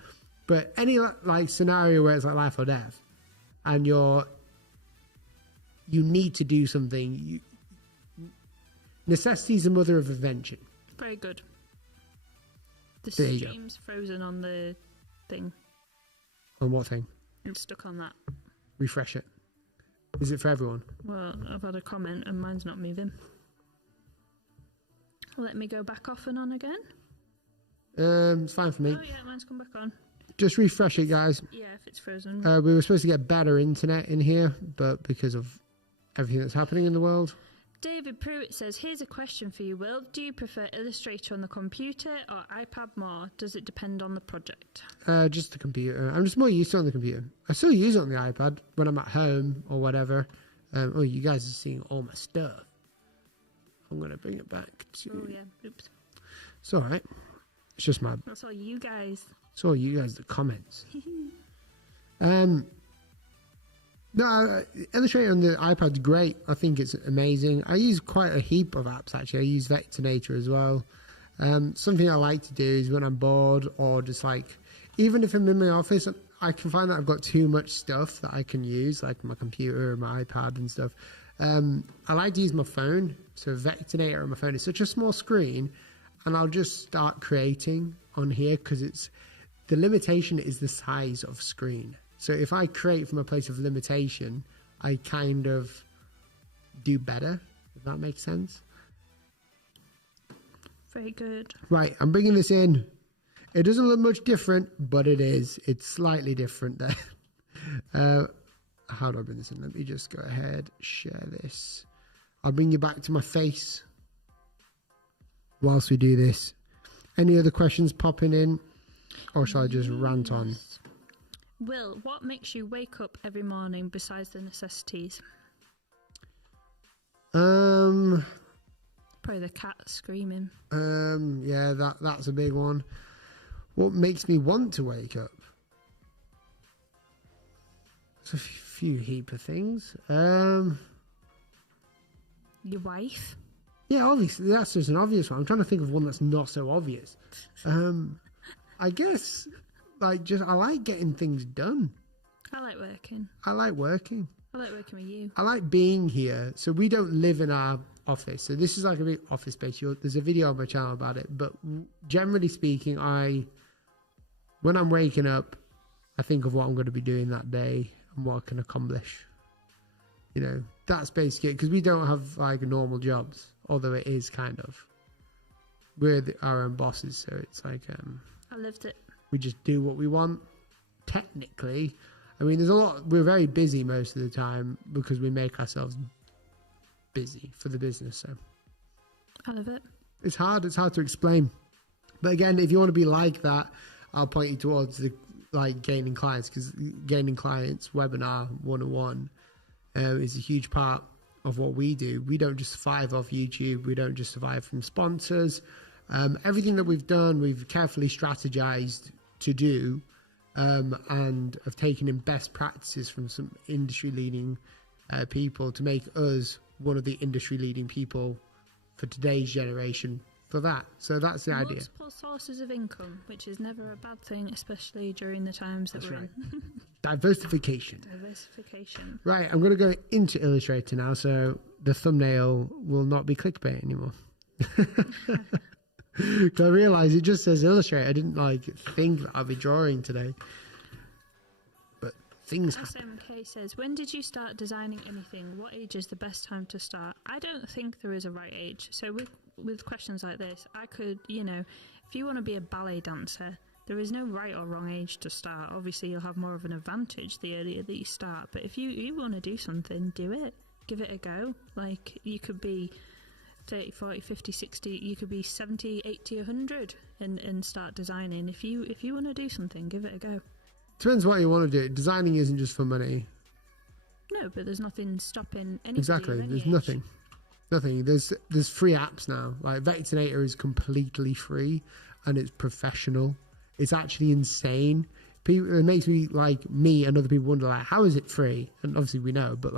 But any like scenario where it's like life or death, and you need to do something. Necessity is the mother of invention. Very good. The There you go. stream's frozen on the thing. On what thing? It's stuck on that. Refresh it. Is it for everyone? Well, I've had a comment and mine's not moving. Let me go back off and on again. It's fine for me. Oh yeah, mine's come back on. Just refresh it, guys. Yeah, if it's frozen. We were supposed to get better internet in here, but because of everything that's happening in the world. David Pruitt says, here's a question for you, Will. Do you prefer Illustrator on the computer or iPad more? Does it depend on the project? Just the computer. I'm just more used to it on the computer. I still use it on the iPad when I'm at home or whatever. Oh, you guys are seeing all my stuff. I'm going to bring it back to... Oh, yeah. Oops. It's all right. It's just my... That's all you guys. It's all you guys, the comments. No, Illustrator on the iPad's great. I think it's amazing. I use quite a heap of apps, actually. I use Vectornator as well. Something I like to do is when I'm bored or just like, even if I'm in my office, I can find that I've got too much stuff that I can use, like my computer, my iPad and stuff. I like to use my phone. So Vectornator on my phone is such a small screen, and I'll just start creating on here because the limitation is the size of screen. So if I create from a place of limitation, I kind of do better, if that makes sense. Very good. Right, I'm bringing this in. It doesn't look much different, but it is. It's slightly different there. How do I bring this in? Let me just go ahead, share this. I'll bring you back to my face whilst we do this. Any other questions popping in? Or shall I just rant on? Will, what makes you wake up every morning besides the necessities? Probably the cat screaming. Yeah, that's a big one. What makes me want to wake up? There's a few heap of things. Your wife? Yeah, obviously that's just an obvious one. I'm trying to think of one that's not so obvious. I guess I like getting things done. I like working. I like working. I like working with you. I like being here. So we don't live in our office. So this is like a big office space. There's a video on my channel about it. But generally speaking, when I'm waking up, I think of what I'm going to be doing that day and what I can accomplish. You know, that's basically it. Because we don't have like normal jobs, although it is kind of. We're our own bosses, so it's like I lived it. We just do what we want. Technically, I mean, we're very busy most of the time because we make ourselves busy for the business. So I love it. It's hard to explain. But again, if you want to be like that, I'll point you towards gaining clients, because gaining clients webinar 101 is a huge part of what we do. We don't just survive off YouTube. We don't just survive from sponsors. Everything that we've done, we've carefully strategized to do, and have taken in best practices from some industry leading people to make us one of the industry leading people for today's generation for that. So that's the idea. Multiple sources of income, which is never a bad thing, especially during the times that we're in. Diversification. Right, I'm going to go into Illustrator now, so the thumbnail will not be clickbait anymore. I realised it just says Illustrator. I didn't think that I'd be drawing today. But things happen. SMK says, when did you start designing anything? What age is the best time to start? I don't think there is a right age. So with questions like this, I could, if you want to be a ballet dancer, there is no right or wrong age to start. Obviously, you'll have more of an advantage the earlier that you start. But if you want to do something, do it. Give it a go. You could be 30, 40, 50, 60, you could be 70, 80, 100 and start designing. If you want to do something, give it a go. Depends what you want to do. Designing isn't just for money. No, but there's nothing stopping anything. Exactly, there's nothing. There's free apps now. Like Vectornator is completely free and it's professional. It's actually insane. It makes me me and other people wonder how is it free? And obviously we know, but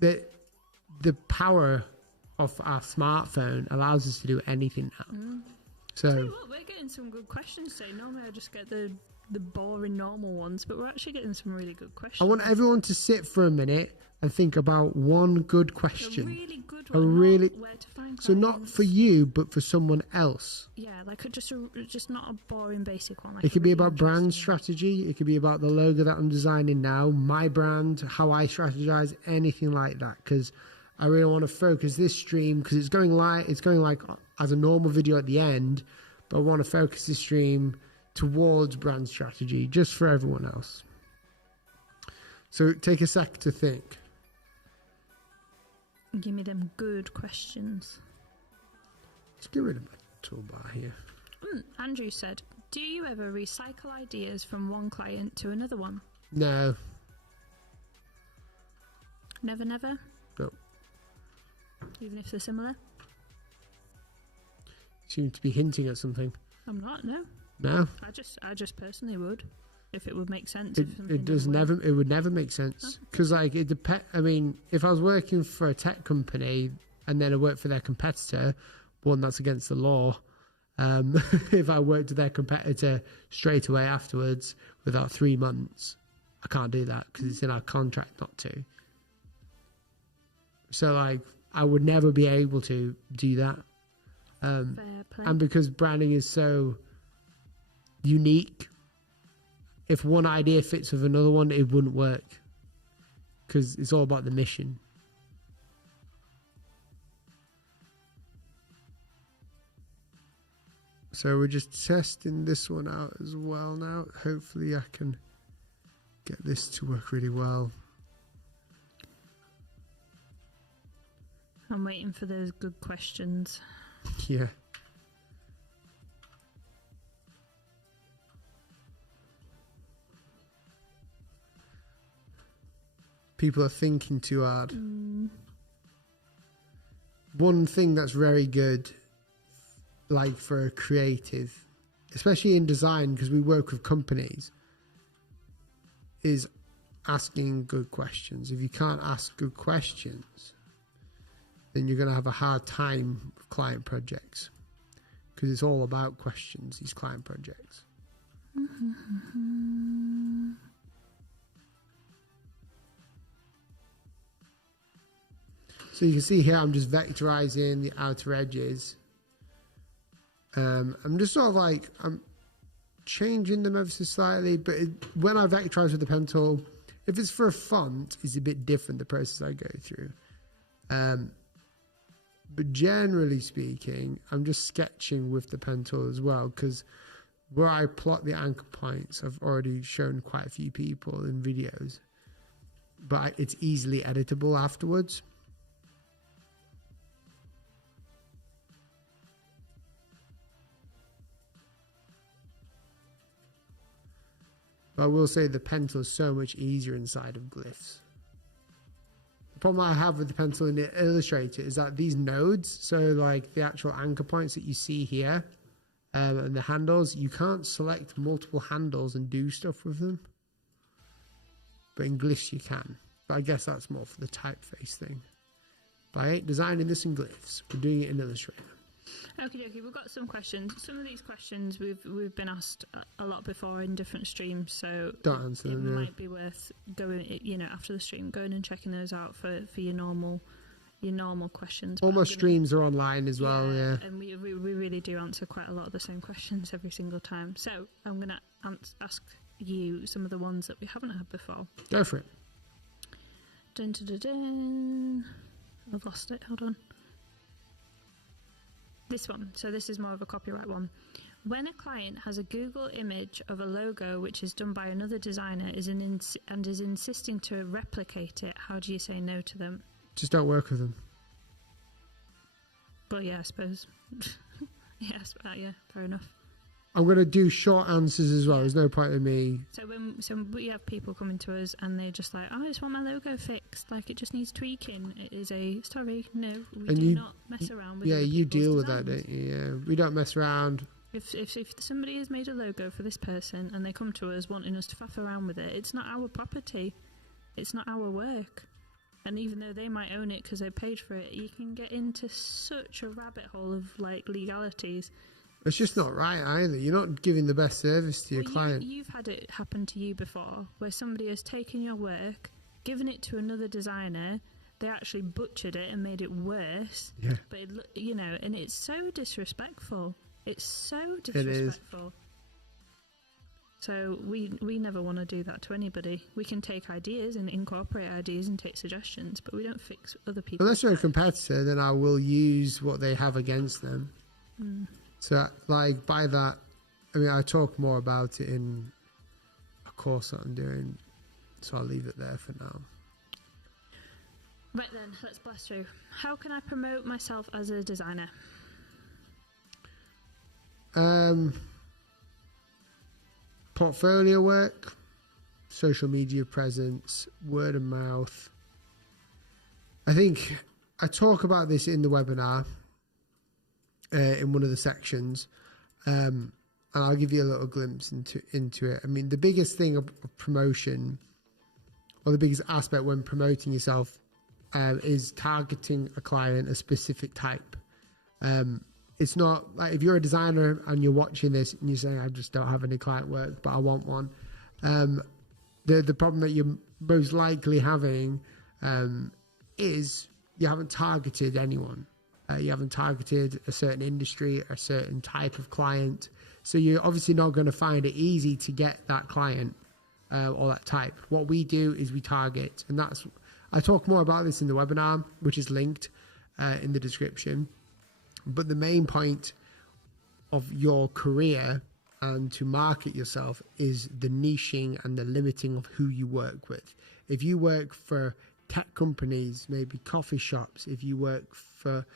the power of our smartphone allows us to do anything now. So tell you what, we're getting some good questions today. Normally I just get the boring normal ones, but we're actually getting some really good questions. I want everyone to sit for a minute and think about one good question. A really good one. Where to find so clients. Not for you, but for someone else. Yeah, just not a boring basic one. It could be about brand strategy. It could be about the logo that I'm designing now, my brand, how I strategize, anything like that. Because I really want to focus this stream, because it's going like as a normal video at the end, but I want to focus this stream towards brand strategy just for everyone else. So take a sec to think. Give me them good questions. Let's get rid of my toolbar here. Andrew said, do you ever recycle ideas from one client to another one? No. Never? No. Even if they're similar? Seem to be hinting at something. I'm not, no. No? I just personally would. if it would make sense. It does never. It would never make sense because like it depends. I mean, if I was working for a tech company and then I worked for their competitor, one that's against the law. If I worked with their competitor straight away afterwards without 3 months, I can't do that because it's in our contract not to. So like I would never be able to do that. Fair play. And because branding is so unique, if one idea fits with another one, it wouldn't work because it's all about the mission. So we're just testing this one out as well now. Hopefully I can get this to work really well. I'm waiting for those good questions. Yeah. People are thinking too hard. One thing that's very good, like for a creative, especially in design, because we work with companies, is asking good questions. If you can't ask good questions, then you're going to have a hard time with client projects, because it's all about questions, these client projects. So you can see here I'm just vectorizing the outer edges. I'm just sort of like, I'm changing them ever so slightly, but when I vectorize with the pen tool, if it's for a font, it's a bit different, the process I go through. But generally speaking, I'm just sketching with the pen tool as well, because where I plot the anchor points, I've already shown quite a few people in videos, but it's easily editable afterwards. But I will say the pen tool is so much easier inside of glyphs. The problem I have with the pencil in the Illustrator is that these nodes, so like the actual anchor points that you see here, and the handles, you can't select multiple handles and do stuff with them. But in glyphs you can. But I guess that's more for the typeface thing. But I ain't designing this in glyphs. We're doing it in Illustrator. Okay, we've got some questions. Some of these questions we've been asked a lot before in different streams, so don't answer them. It might be worth going, after the stream, going and checking those out for your normal questions. All my streams are online as well, yeah. And we really do answer quite a lot of the same questions every single time. So I'm going to ask you some of the ones that we haven't had before. Go for it. Dun, dun, dun, dun. I've lost it. Hold on. This one. So this is more of a copyright one. When a client has a Google image of a logo which is done by another designer and is insisting to replicate it, how do you say no to them? Just don't work with them. Well, yeah, I suppose. Yes, yeah, fair enough. I'm going to do short answers as well. There's no point in me. So we have people coming to us and they're just like, I just want my logo fixed. Like, it just needs tweaking. It is sorry, no, we do not mess around with it. Yeah, you deal with that, don't you? Yeah, we don't mess around. If somebody has made a logo for this person and they come to us wanting us to faff around with it, it's not our property. It's not our work. And even though they might own it because they paid for it, you can get into such a rabbit hole of like legalities. It's just not right either. You're not giving the best service to your client. You've had it happen to you before, where somebody has taken your work, given it to another designer, they actually butchered it and made it worse. Yeah. But and it's so disrespectful. It's so disrespectful. It is. So we never want to do that to anybody. We can take ideas and incorporate ideas and take suggestions, but we don't fix other people. Unless you're a competitor, then I will use what they have against them. So, like, by that, I mean, I talk more about it in a course that I'm doing, so I'll leave it there for now. Right then, let's blast through. How can I promote myself as a designer? Portfolio work, social media presence, word of mouth. I think I talk about this in the webinar, in one of the sections. and I'll give you a little glimpse into it. I mean, the biggest thing of promotion, or the biggest aspect when promoting yourself, is targeting a client, a specific type. It's not like if you're a designer and you're watching this and you're saying, I just don't have any client work, but I want one. The problem that you're most likely having is you haven't targeted anyone. You haven't targeted a certain industry, a certain type of client. So you're obviously not going to find it easy to get that client or that type. What we do is we target, and I talk more about this in the webinar, which is linked in the description. But the main point of your career and to market yourself is the niching and the limiting of who you work with. If you work for tech companies, maybe coffee shops, if you work for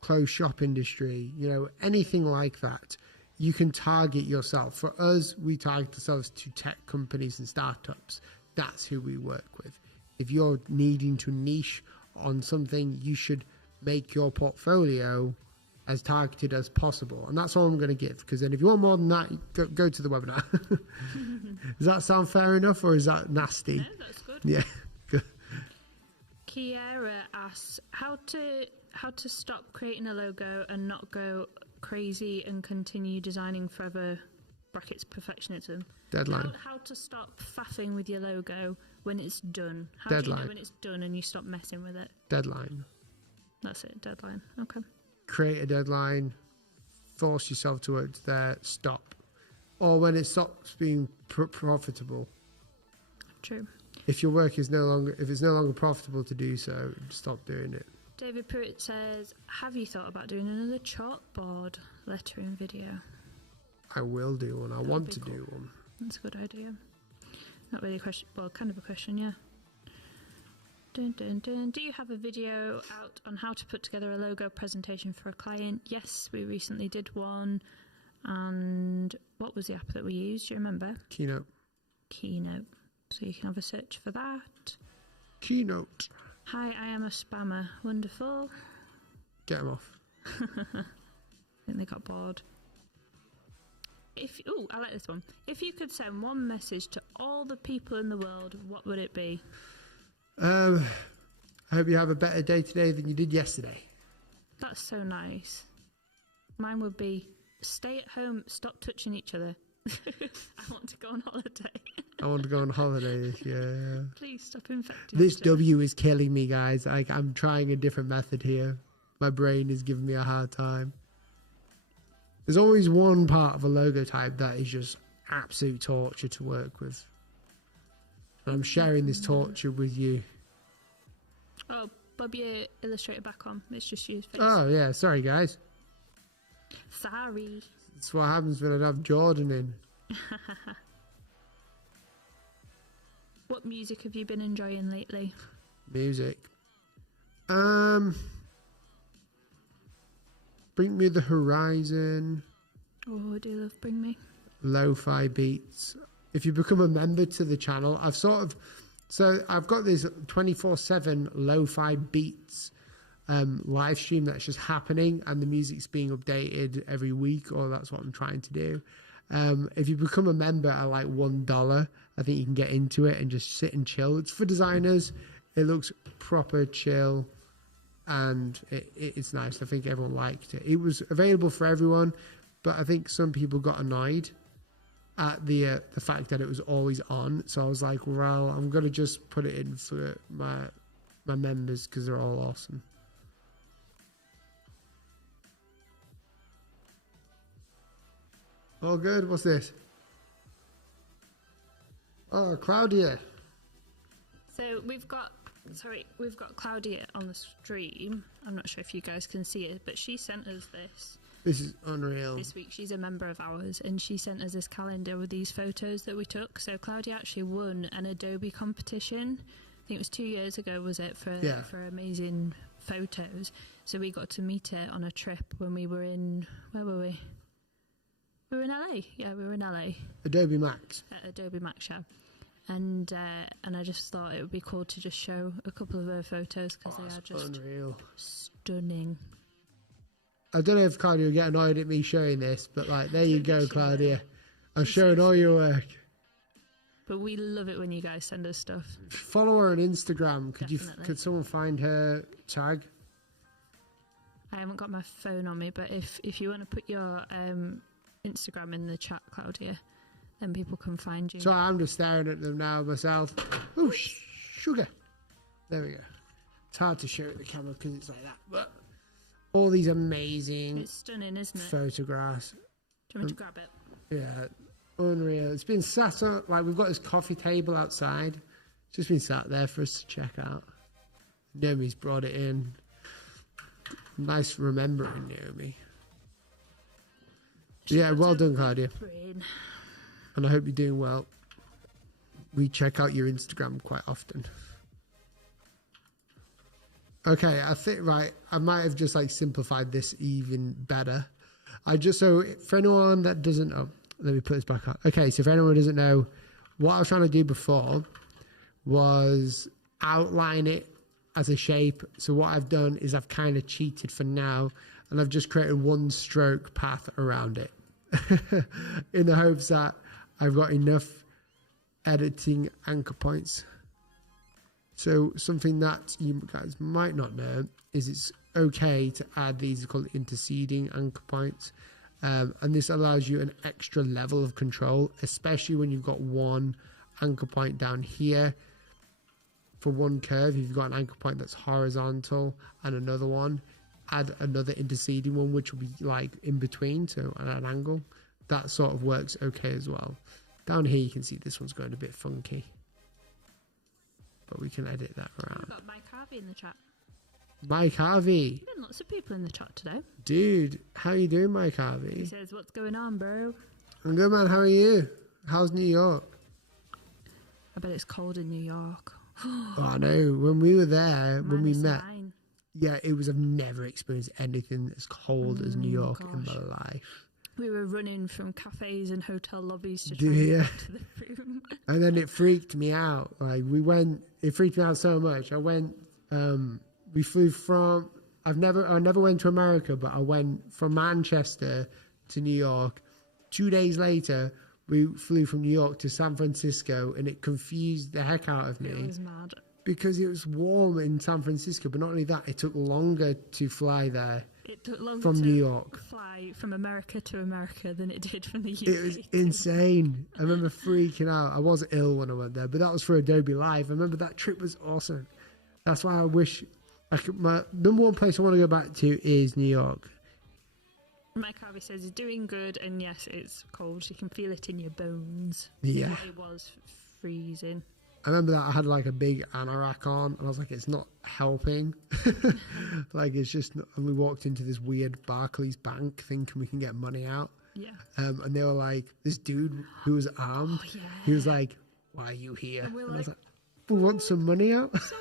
closed shop industry, anything like that, you can target yourself. For us, we target ourselves to tech companies and startups. That's who we work with. If you're needing to niche on something, you should make your portfolio as targeted as possible. And that's all I'm going to give, because then if you want more than that, go to the webinar. Does that sound fair enough, or is that nasty? No, that's good. Yeah, good. Kiera asks how to stop creating a logo and not go crazy and continue designing forever, brackets perfectionism. Deadline. How to stop faffing with your logo when it's done. How Deadline. do you know when it's done and you stop messing with it? Deadline. That's it, deadline. Okay. Create a deadline, force yourself to work there, stop. Or when it stops being profitable. True. If your work is if it's no longer profitable to do so, stop doing it. David Pruitt says, have you thought about doing another chalkboard lettering video? I will do one. I want to do one. That's a good idea. Not really a question, well, kind of a question, yeah. Dun, dun, dun. Do you have a video out on how to put together a logo presentation for a client? Yes, we recently did one. And what was the app that we used? Do you remember? Keynote. So you can have a search for that. Keynote. Hi, I am a spammer. Wonderful. Get them off. I think they got bored. I like this one. If you could send one message to all the people in the world, what would it be? I hope you have a better day today than you did yesterday. That's so nice. Mine would be stay at home, stop touching each other. I want to go on holiday. I want to go on holiday. Yeah. Please stop infecting This each other. W is killing me, guys. I'm trying a different method here. My brain is giving me a hard time. There's always one part of a logo type that is just absolute torture to work with. And I'm sharing this torture with you. Oh, bob your Illustrator back on. It's just your face. Oh, yeah. Sorry, guys. Sorry. That's what happens when I don't have Jordan in. What music have you been enjoying lately? Music. Bring Me the Horizon. Oh, I do love Bring Me. Lo-fi beats. If you become a member to the channel, I've got this 24/7 lo-fi beats live stream that's just happening, and the music's being updated every week, or that's what I'm trying to do. If you become a member at like $1, I think you can get into it and just sit and chill. It's for designers. It looks proper chill, and it's nice. I think everyone liked it. It was available for everyone, but I think some people got annoyed at the fact that it was always on. So I was like, well, I'm gonna just put it in for my members because they're all awesome. Oh, good. What's this? Oh, Claudia. So we've got Claudia on the stream. I'm not sure if you guys can see it, but she sent us this. This is unreal. This week she's a member of ours, and she sent us this calendar with these photos that we took. So Claudia actually won an Adobe competition. I think it was 2 years ago, was it, for amazing photos. So we got to meet her on a trip when we were in, where were we? We were in LA. Yeah, we were in LA. Adobe Max. At Adobe Max, yeah. And I just thought it would be cool to just show a couple of her photos because they are just unreal. stunning. I don't know if Claudia will get annoyed at me showing this, but like, there you go, Claudia. I'm She's showing so all your work. But we love it when you guys send us stuff. Follow her on Instagram. Definitely. Could someone find her tag? I haven't got my phone on me, but if you want to put your Instagram in the chat, Claudia, then people can find you. So I'm just staring at them now myself. Oh, sugar. There we go. It's hard to show at the camera because it's like that, but all these amazing It's stunning, isn't it? photographs. Do you want me to grab it? Yeah, unreal. It's been sat on, like, we've got this coffee table outside. It's just been sat there for us to check out. Naomi's brought it in. Nice remembering, Naomi. Yeah, well done, Claudia. Brain. And I hope you're doing well. We check out your Instagram quite often. Okay, I think, right, I might have just like simplified this even better. So for anyone that doesn't know, let me put this back up. Okay, so if anyone doesn't know, what I was trying to do before was outline it as a shape. So what I've done is I've kind of cheated for now, and I've just created one stroke path around it in the hopes that I've got enough editing anchor points. So something that you guys might not know is it's okay to add these called interceding anchor points. And this allows you an extra level of control, especially when you've got one anchor point down here. For one curve, you've got an anchor point that's horizontal and another one. Add another interceding one, which will be like in between, so at an angle. That sort of works okay as well. Down here, you can see this one's going a bit funky. But we can edit that around. We've got Mike Harvey in the chat. Mike Harvey. There's been lots of people in the chat today. Dude, how you doing, Mike Harvey? He says, "What's going on, bro?" I'm good, man. How are you? How's New York? I bet it's cold in New York. Oh, I know. When we were there, when we met, -9. yeah, it was. I've never experienced anything as cold as New York in my life. We were running from cafes and hotel lobbies to try Do and you? get to the room. And then it freaked me out. Like it freaked me out so much. We flew from. I never went to America, but I went from Manchester to New York. 2 days later, we flew from New York to San Francisco, and it confused the heck out of me. It was mad. Because it was warm in San Francisco, but not only that, it took longer to fly there. It took longer from to New York. fly from America to America than it did from the UK. It was insane. I remember freaking out. I was ill when I went there, but that was for Adobe Live. I remember that trip was awesome. That's why I wish my number one place I want to go back to is New York. Mike Harvey says he's doing good, and yes, it's cold. You can feel it in your bones. Yeah. It was freezing. I remember that I had like a big anorak on, and I was like, it's not helping. Like, it's just not, and we walked into this weird Barclays bank thinking we can get money out. Yeah. And they were like, this dude who was armed, he was like, why are you here? And I was like, we want some money out. Sorry.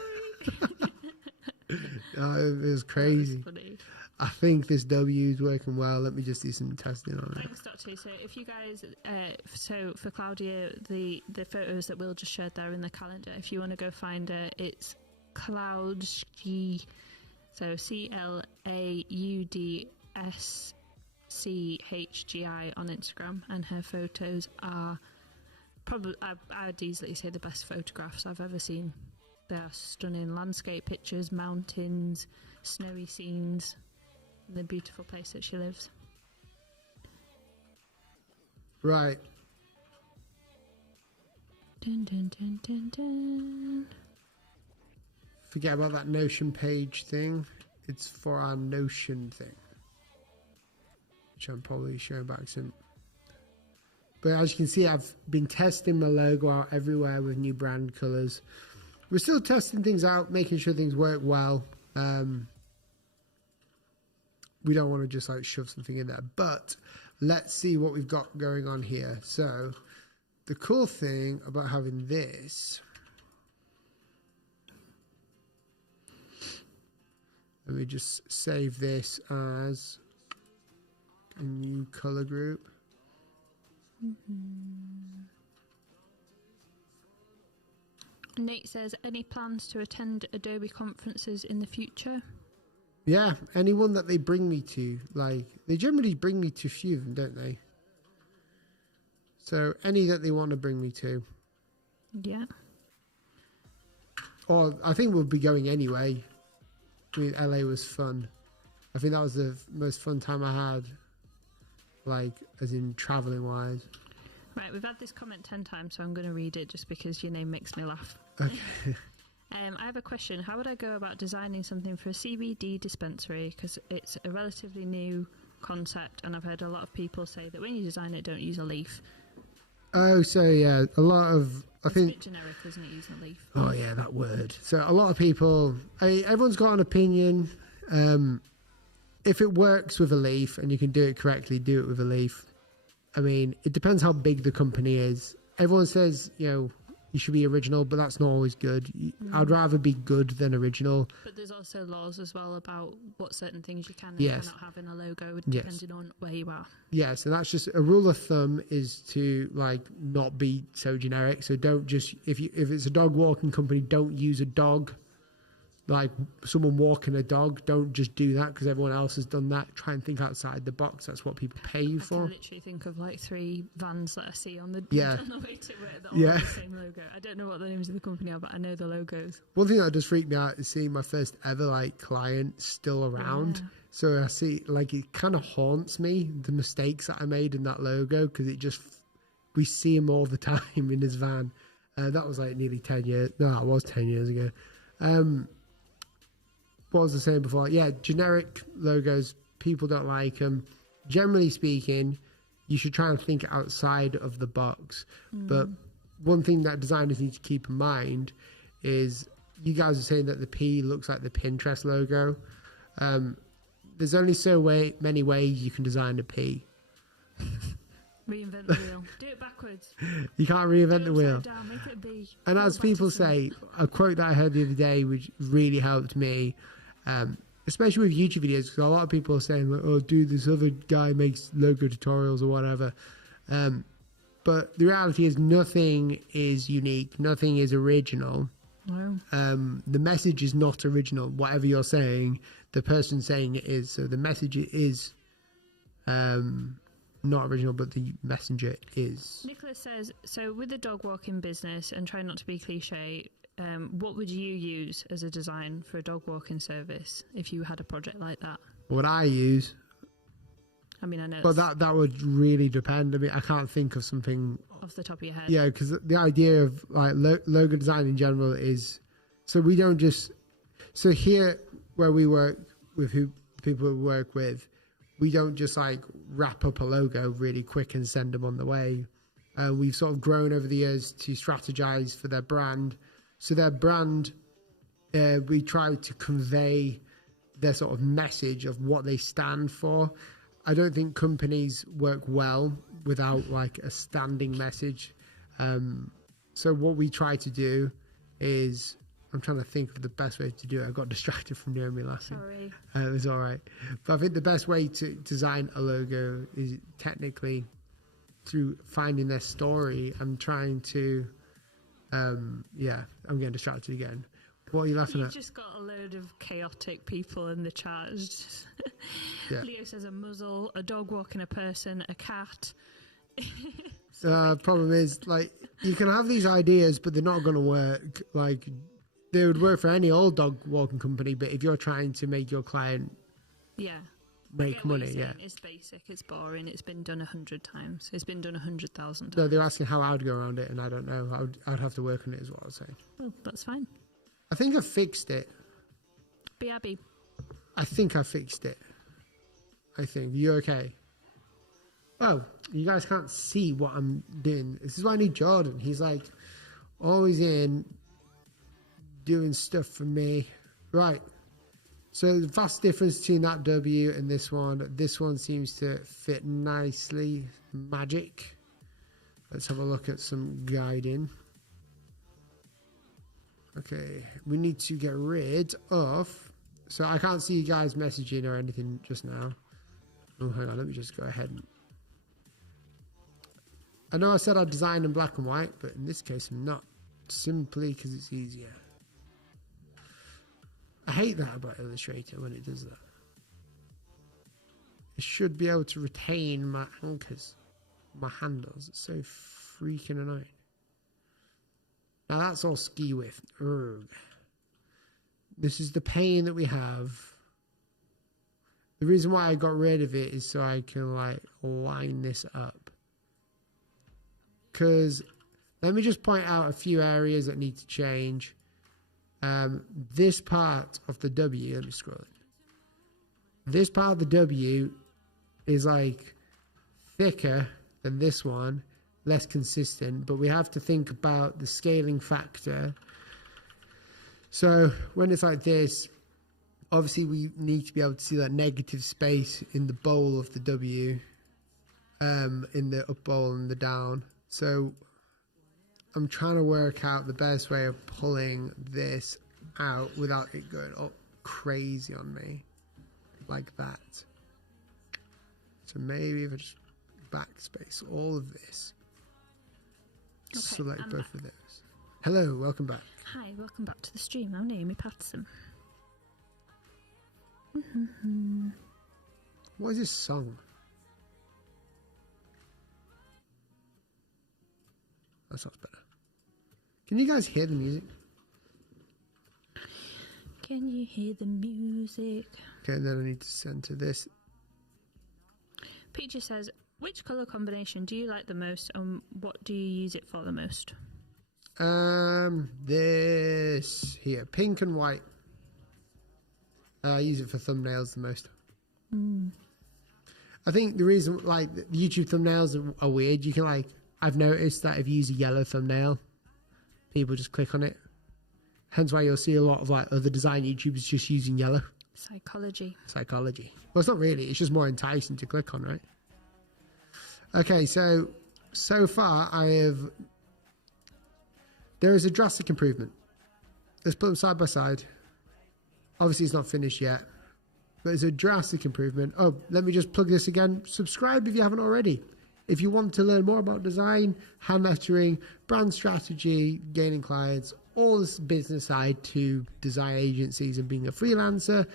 It was crazy. That's funny. I think this W is working well. Let me just do some testing on it. Thanks, Dr. So if you guys, so for Claudia, the photos that Will just shared there in the calendar, if you want to go find her, it's Cloudschgi, so CLAUDSCHGI on Instagram, and her photos are probably, I would easily say, the best photographs I've ever seen. They are stunning landscape pictures, mountains, snowy scenes, the beautiful place that she lives. Right. Dun, dun, dun, dun, dun. Forget about that Notion page thing. It's for our Notion thing, which I'm probably showing back soon. But as you can see, I've been testing my logo out everywhere with new brand colours. We're still testing things out, making sure things work well. We don't want to just like shove something in there, but let's see what we've got going on here. So the cool thing about having this, let me just save this as a new color group. Nate says, any plans to attend Adobe conferences in the future? Yeah, anyone that they bring me to, like, they generally bring me to a few of them, don't they? So any that they want to bring me to. Yeah. Or I think we'll be going anyway. I mean, LA was fun. I think that was the most fun time I had, like, as in traveling wise. Right, we've had this comment 10 times, so I'm going to read it just because your name makes me laugh. Okay. I have a question. How would I go about designing something for a CBD dispensary? Because it's a relatively new concept, and I've heard a lot of people say that when you design it, don't use a leaf. Oh, so yeah, a lot of... It's a bit generic, isn't it, using a leaf? Oh, yeah, that word. So a lot of people... everyone's got an opinion. If it works with a leaf and you can do it correctly, do it with a leaf. I mean, it depends how big the company is. Everyone says, you should be original, but that's not always good. I'd rather be good than original. But there's also laws as well about what certain things you can and Yes. cannot have in a logo, depending on where you are. Yeah, so that's just a rule of thumb, is to like not be so generic. So don't just if it's a dog walking company, don't use a dog. Like someone walking a dog, don't just do that because everyone else has done that. Try and think outside the box. That's what people pay you for. I can literally think of like 3 vans that I see on the way to work that all have the same logo. I don't know what the names of the company are, but I know the logos. One thing that does freak me out is seeing my first ever like client still around. Yeah. So I see, like, it kind of haunts me, the mistakes that I made in that logo, because we see him all the time in his van. That was like nearly 10 years. No, it was 10 years ago. What was I saying before? Yeah, generic logos, people don't like them. Generally speaking, you should try and think outside of the box. But one thing that designers need to keep in mind is, you guys are saying that the P looks like the Pinterest logo. There's only many ways you can design a P. Reinvent the wheel. Do it backwards. You can't reinvent the wheel. Down, make it a B. And as people say, a quote that I heard the other day, which really helped me, especially with YouTube videos, because a lot of people are saying, like, oh, dude, this other guy makes logo tutorials or whatever. But the reality is nothing is unique. Nothing is original. Wow. The message is not original. Whatever you're saying, the person saying it is. So the message is not original, but the messenger is. Nicholas says, so with the dog walking business, and try not to be cliche, what would you use as a design for a dog walking service if you had a project like that? What I use? I mean, I know. But that would really depend. I mean, I can't think of something off the top of your head. Yeah, because the idea of like logo design in general is, so we don't just, so here where we work with people we work with, we don't just like wrap up a logo really quick and send them on the way. We've sort of grown over the years to strategize for their brand. So their brand, we try to convey their sort of message of what they stand for. I don't think companies work well without like a standing message. So what we try to do is, I'm trying to think of the best way to do it. I got distracted from Naomi laughing. Sorry. It was all right. But I think the best way to design a logo is technically through finding their story and trying to, I'm getting distracted again. What are you laughing at? You've just got a load of chaotic people in the chat. Yeah. Leo says a muzzle, a dog walking a person, a cat. Problem is, like, you can have these ideas, but they're not going to work. Like, they would work for any old dog walking company, but if you're trying to make your client make money, it's basic, it's boring, it's been done 100 times, it's been done 100,000 times. No, they're asking how I would go around it, and I don't know. I'd have to work on it, is what I'd say. Well, that's fine. I think I fixed it. BRB. I think I fixed it. I think. You okay? Oh, you guys can't see what I'm doing. This is why I need Jordan. He's like always in doing stuff for me. Right. So the vast difference between that W and this one seems to fit nicely. Magic. Let's have a look at some guiding. Okay, we need to get rid of, so I can't see you guys messaging or anything just now. Oh, hang on, let me just go ahead. I know I said I'd design in black and white, but in this case I'm not, simply because it's easier. I hate that about Illustrator when it does that. it should be able to retain my anchors, my handles. It's so freaking annoying. Now that's all ski with. Ugh. This is the pain that we have. The reason why I got rid of it is so I can like line this up. Because let me just point out a few areas that need to change. This part of the W, let me scroll it. This part of the W is like thicker than this one, less consistent, but we have to think about the scaling factor. So when it's like this, obviously we need to be able to see that negative space in the bowl of the W, in the up bowl and the down. So I'm trying to work out the best way of pulling this out without it going up crazy on me like that. So maybe if I just backspace all of this, okay, select I'm both back. of those. Hello, welcome back. Hi, welcome back to the stream. I'm Naomi Paterson. What is this song? That sounds better. Can you guys hear the music? Can you hear the music? Okay, and then I need to center this. Peachy says, which colour combination do you like the most and what do you use it for the most? This here, pink and white. I use it for thumbnails the most. I think the reason, like, the YouTube thumbnails are weird. You can, like, I've noticed that if you use a yellow thumbnail, people just click on it. Hence why you'll see a lot of, like, other design YouTubers just using yellow. Psychology. Well, it's not really. It's just more enticing to click on, right? Okay, so far there is a drastic improvement. Let's put them side by side. Obviously, it's not finished yet, but it's a drastic improvement. Oh, let me just plug this again. Subscribe if you haven't already. If you want to learn more about design, hand lettering, brand strategy, gaining clients, all this business side to design agencies and being a freelancer,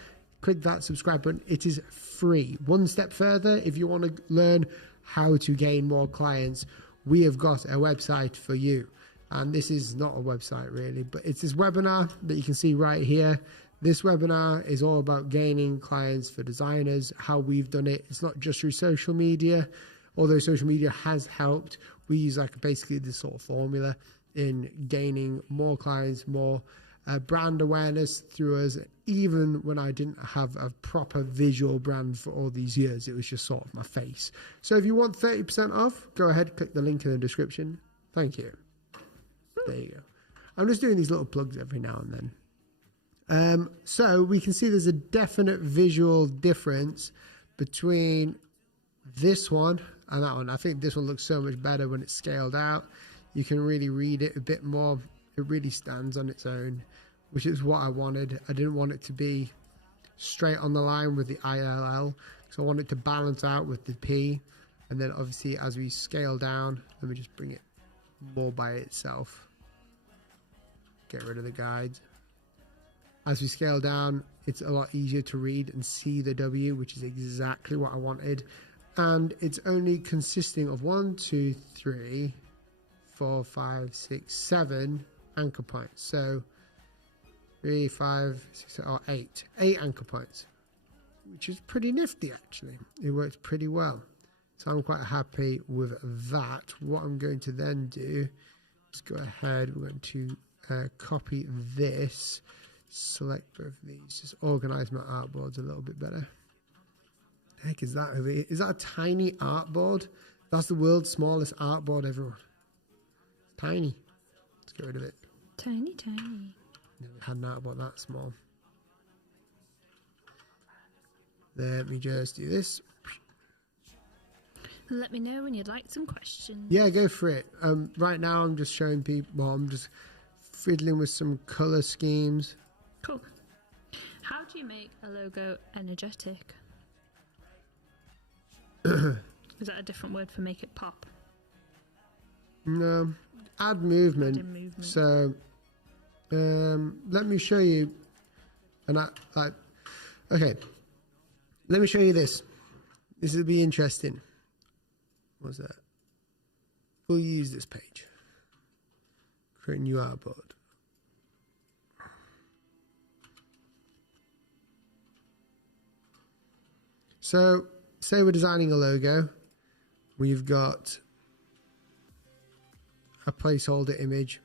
click that subscribe button. It is free. One step further, if you want to learn how to gain more clients, we have got a website for you. And this is not a website really, but it's this webinar that you can see right here. This webinar is all about gaining clients for designers, how we've done it. It's not just through social media, although social media has helped. We use like basically this sort of formula in gaining more clients, more brand awareness through us. Even when I didn't have a proper visual brand for all these years, it was just sort of my face. So if you want 30% off, go ahead, click the link in the description. Thank you. There you go. I'm just doing these little plugs every now and then. So we can see there's a definite visual difference between this one and that one. I think this one looks so much better when it's scaled out. You can really read it a bit more. It really stands on its own, which is what I wanted. I didn't want it to be straight on the line with the ILL, so I want it to balance out with the P. And then obviously as we scale down, let me just bring it more by itself. Get rid of the guides. As we scale down, it's a lot easier to read and see the W, which is exactly what I wanted. And it's only consisting of 1, 2, 3, 4, 5, 6, 7 anchor points. So 3, 5, 6, or 8 anchor points, which is pretty nifty actually. It works pretty well. So I'm quite happy with that. What I'm going to then do is go ahead. We're going to copy this, select both of these, just organize my artboards a little bit better. The heck is that over here? Is that a tiny artboard? That's the world's smallest artboard, everyone. Tiny. Let's get rid of it. Tiny. Never had an artboard that small. Let me just do this. Let me know when you'd like some questions. Yeah, go for it. Right now I'm just showing people, well, I'm just fiddling with some color schemes. Cool. How do you make a logo energetic? Is that a different word for make it pop? No, add movement. Add in movement. So let me show you okay, let me show you this. This will be interesting. What's that? We'll use this page. Create a new artboard. So, say we're designing a logo. We've got a placeholder image.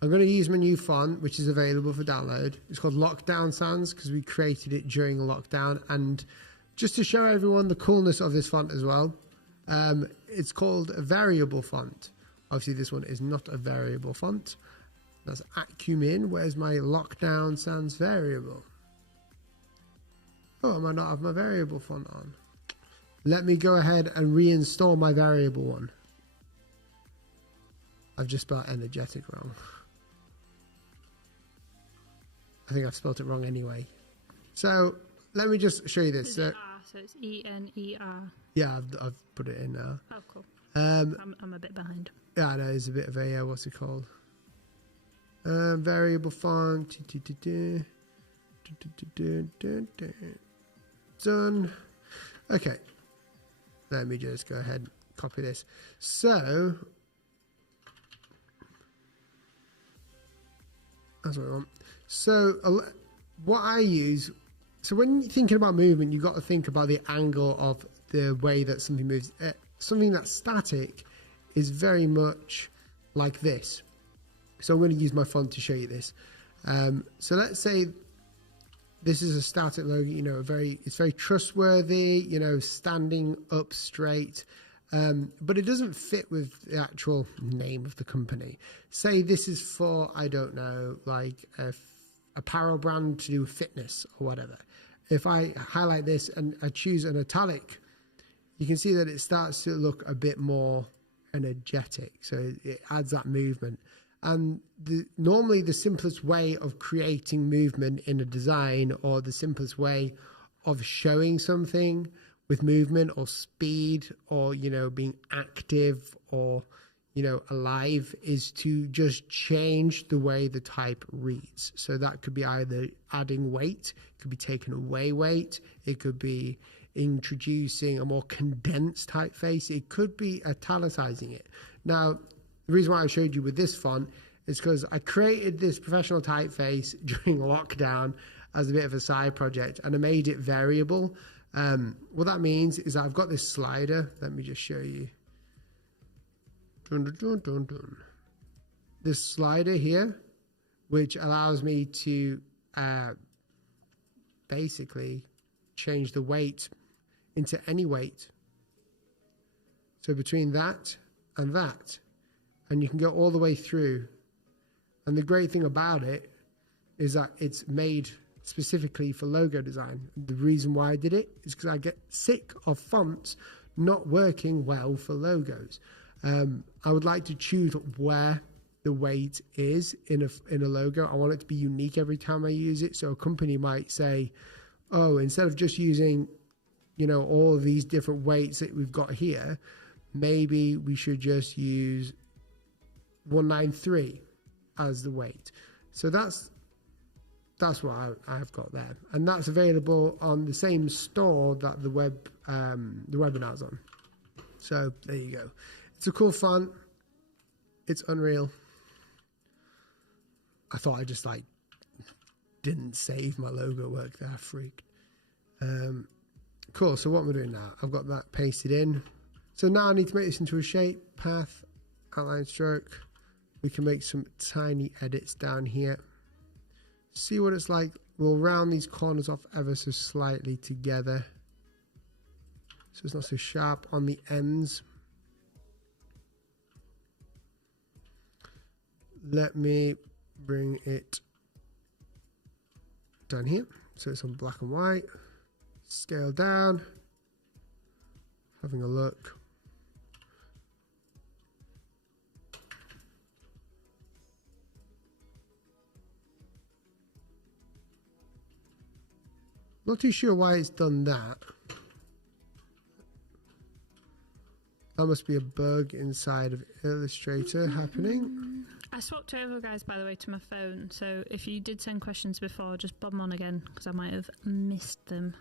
I'm going to use my new font, which is available for download. It's called Lockdown Sans because we created it during a lockdown. And just to show everyone the coolness of this font as well, it's called a variable font. Obviously, this one is not a variable font. That's Acumin. Where's my Lockdown Sans variable? Oh, I might not have my variable font on. Let me go ahead and reinstall my variable one. I've just spelled energetic wrong. I think I've spelled it wrong anyway. So let me just show you this. So it's E-N-E-R. Yeah, I've put it in now. Oh, cool. I'm a bit behind. Yeah, I know, it's a bit of a, what's it called? Variable font. Done. Okay. Let me just go ahead and copy this. So, that's what I want. So, what I use, so when you're thinking about movement, you've got to think about the angle of the way that something moves. Something that's static is very much like this. So I'm going to use my font to show you this. So let's say this is a static logo, you know, it's very trustworthy, you know, standing up straight, but it doesn't fit with the actual name of the company. Say this is for, I don't know, like a apparel brand to do with fitness or whatever. If I highlight this and I choose an italic, you can see that it starts to look a bit more energetic. So it adds that movement. And normally the simplest way of creating movement in a design, or the simplest way of showing something with movement or speed, or, you know, being active or, you know, alive, is to just change the way the type reads. So that could be either adding weight, it could be taking away weight, it could be introducing a more condensed typeface, it could be italicizing it. Now, the reason why I showed you with this font is because I created this professional typeface during lockdown as a bit of a side project, and I made it variable. What that means is that I've got this slider. Let me just show you. Dun, dun, dun, dun, dun. This slider here, which allows me to basically change the weight into any weight. So between that and that, and you can go all the way through. And the great thing about it is that it's made specifically for logo design. The reason why I did it is because I get sick of fonts not working well for logos. I would like to choose where the weight is in a logo. I want it to be unique every time I use it. So a company might say, oh, instead of just using, you know, all of these different weights that we've got here, maybe we should just use 193 as the weight. So that's what I've got there, and that's available on the same store that the webinar's on. So there you go. It's a cool font. It's Unreal. I thought I just like didn't save my logo work there. I freaked. Cool. So what am I doing now? I've got that pasted in. So now I need to make this into a shape, path, outline, stroke. We can make some tiny edits down here. See what it's like. We'll round these corners off ever so slightly together, so it's not so sharp on the ends. Let me bring it down here so it's on black and white. Scale down. Having a look. Not too sure why it's done that. That must be a bug inside of Illustrator happening. I swapped over, guys, by the way, to my phone. So if you did send questions before, just bob them on again, because I might have missed them.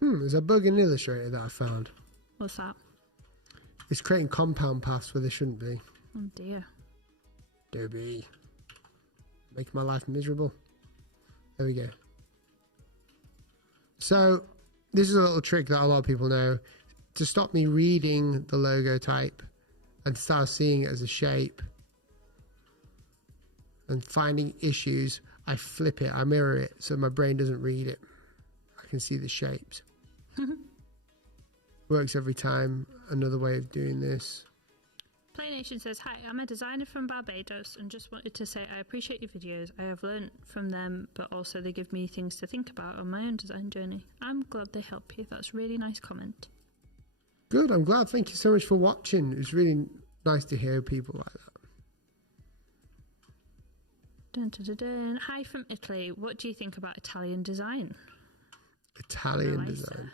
There's a bug in Illustrator that I found. What's that? It's creating compound paths where there shouldn't be. Oh, dear. Adobe. Making my life miserable. There we go. So, this is a little trick that a lot of people know. To stop me reading the logo type and start seeing it as a shape and finding issues, I flip it, I mirror it, so my brain doesn't read it. I can see the shapes. Works every time. Another way of doing this. Play Nation says, hi, I'm a designer from Barbados and just wanted to say I appreciate your videos. I have learnt from them, but also they give me things to think about on my own design journey. I'm glad they help you. That's a really nice comment. Good, I'm glad. Thank you so much for watching. It's really nice to hear people like that. Dun, dun, dun, dun. Hi from Italy. What do you think about Italian design? Italian design.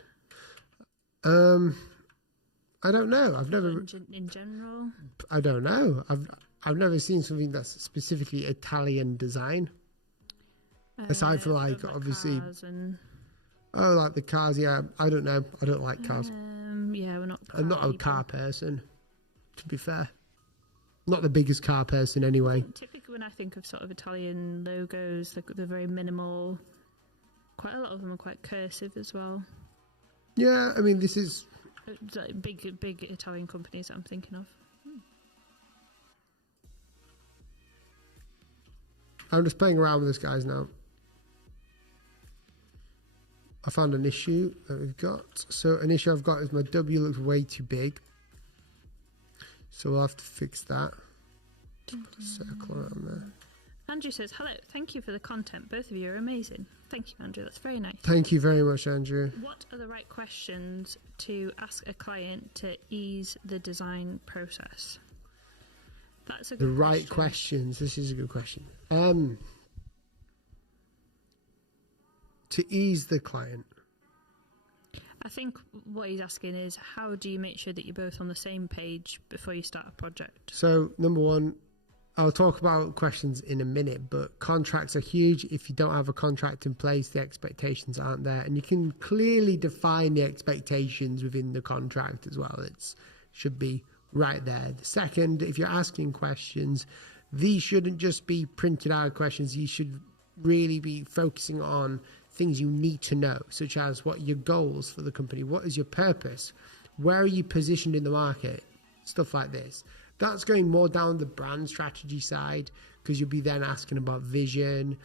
I don't know. I've never. In general. I don't know. I've never seen something that's specifically Italian design. Aside from like obviously. Oh, like the cars. Yeah, I don't know. I don't like cars. Yeah, we're not. I'm not a car person. To be fair, not the biggest car person anyway. Typically, when I think of sort of Italian logos, they're very minimal. Quite a lot of them are quite cursive as well. Yeah, I mean, this is like big Italian companies that I'm thinking of. I'm just playing around with this, guys, now. I found an issue that we've got. So an issue I've got is my W looks way too big. So we'll have to fix that. Just put a circle around there. Andrew says, hello, thank you for the content. Both of you are amazing. Thank you, Andrew. That's very nice. Thank you very much, Andrew. What are the right questions to ask a client to ease the design process? That's a good question. The right questions. This is a good question. To ease the client. I think what he's asking is, how do you make sure that you're both on the same page before you start a project? So, number one, I'll talk about questions in a minute, but contracts are huge. If you don't have a contract in place, the expectations aren't there. And you can clearly define the expectations within the contract as well. It should be right there. The second, if you're asking questions, these shouldn't just be printed out questions. You should really be focusing on things you need to know, such as what are your goals for the company? What is your purpose? Where are you positioned in the market? Stuff like this. That's going more down the brand strategy side, because you'll be then asking about vision.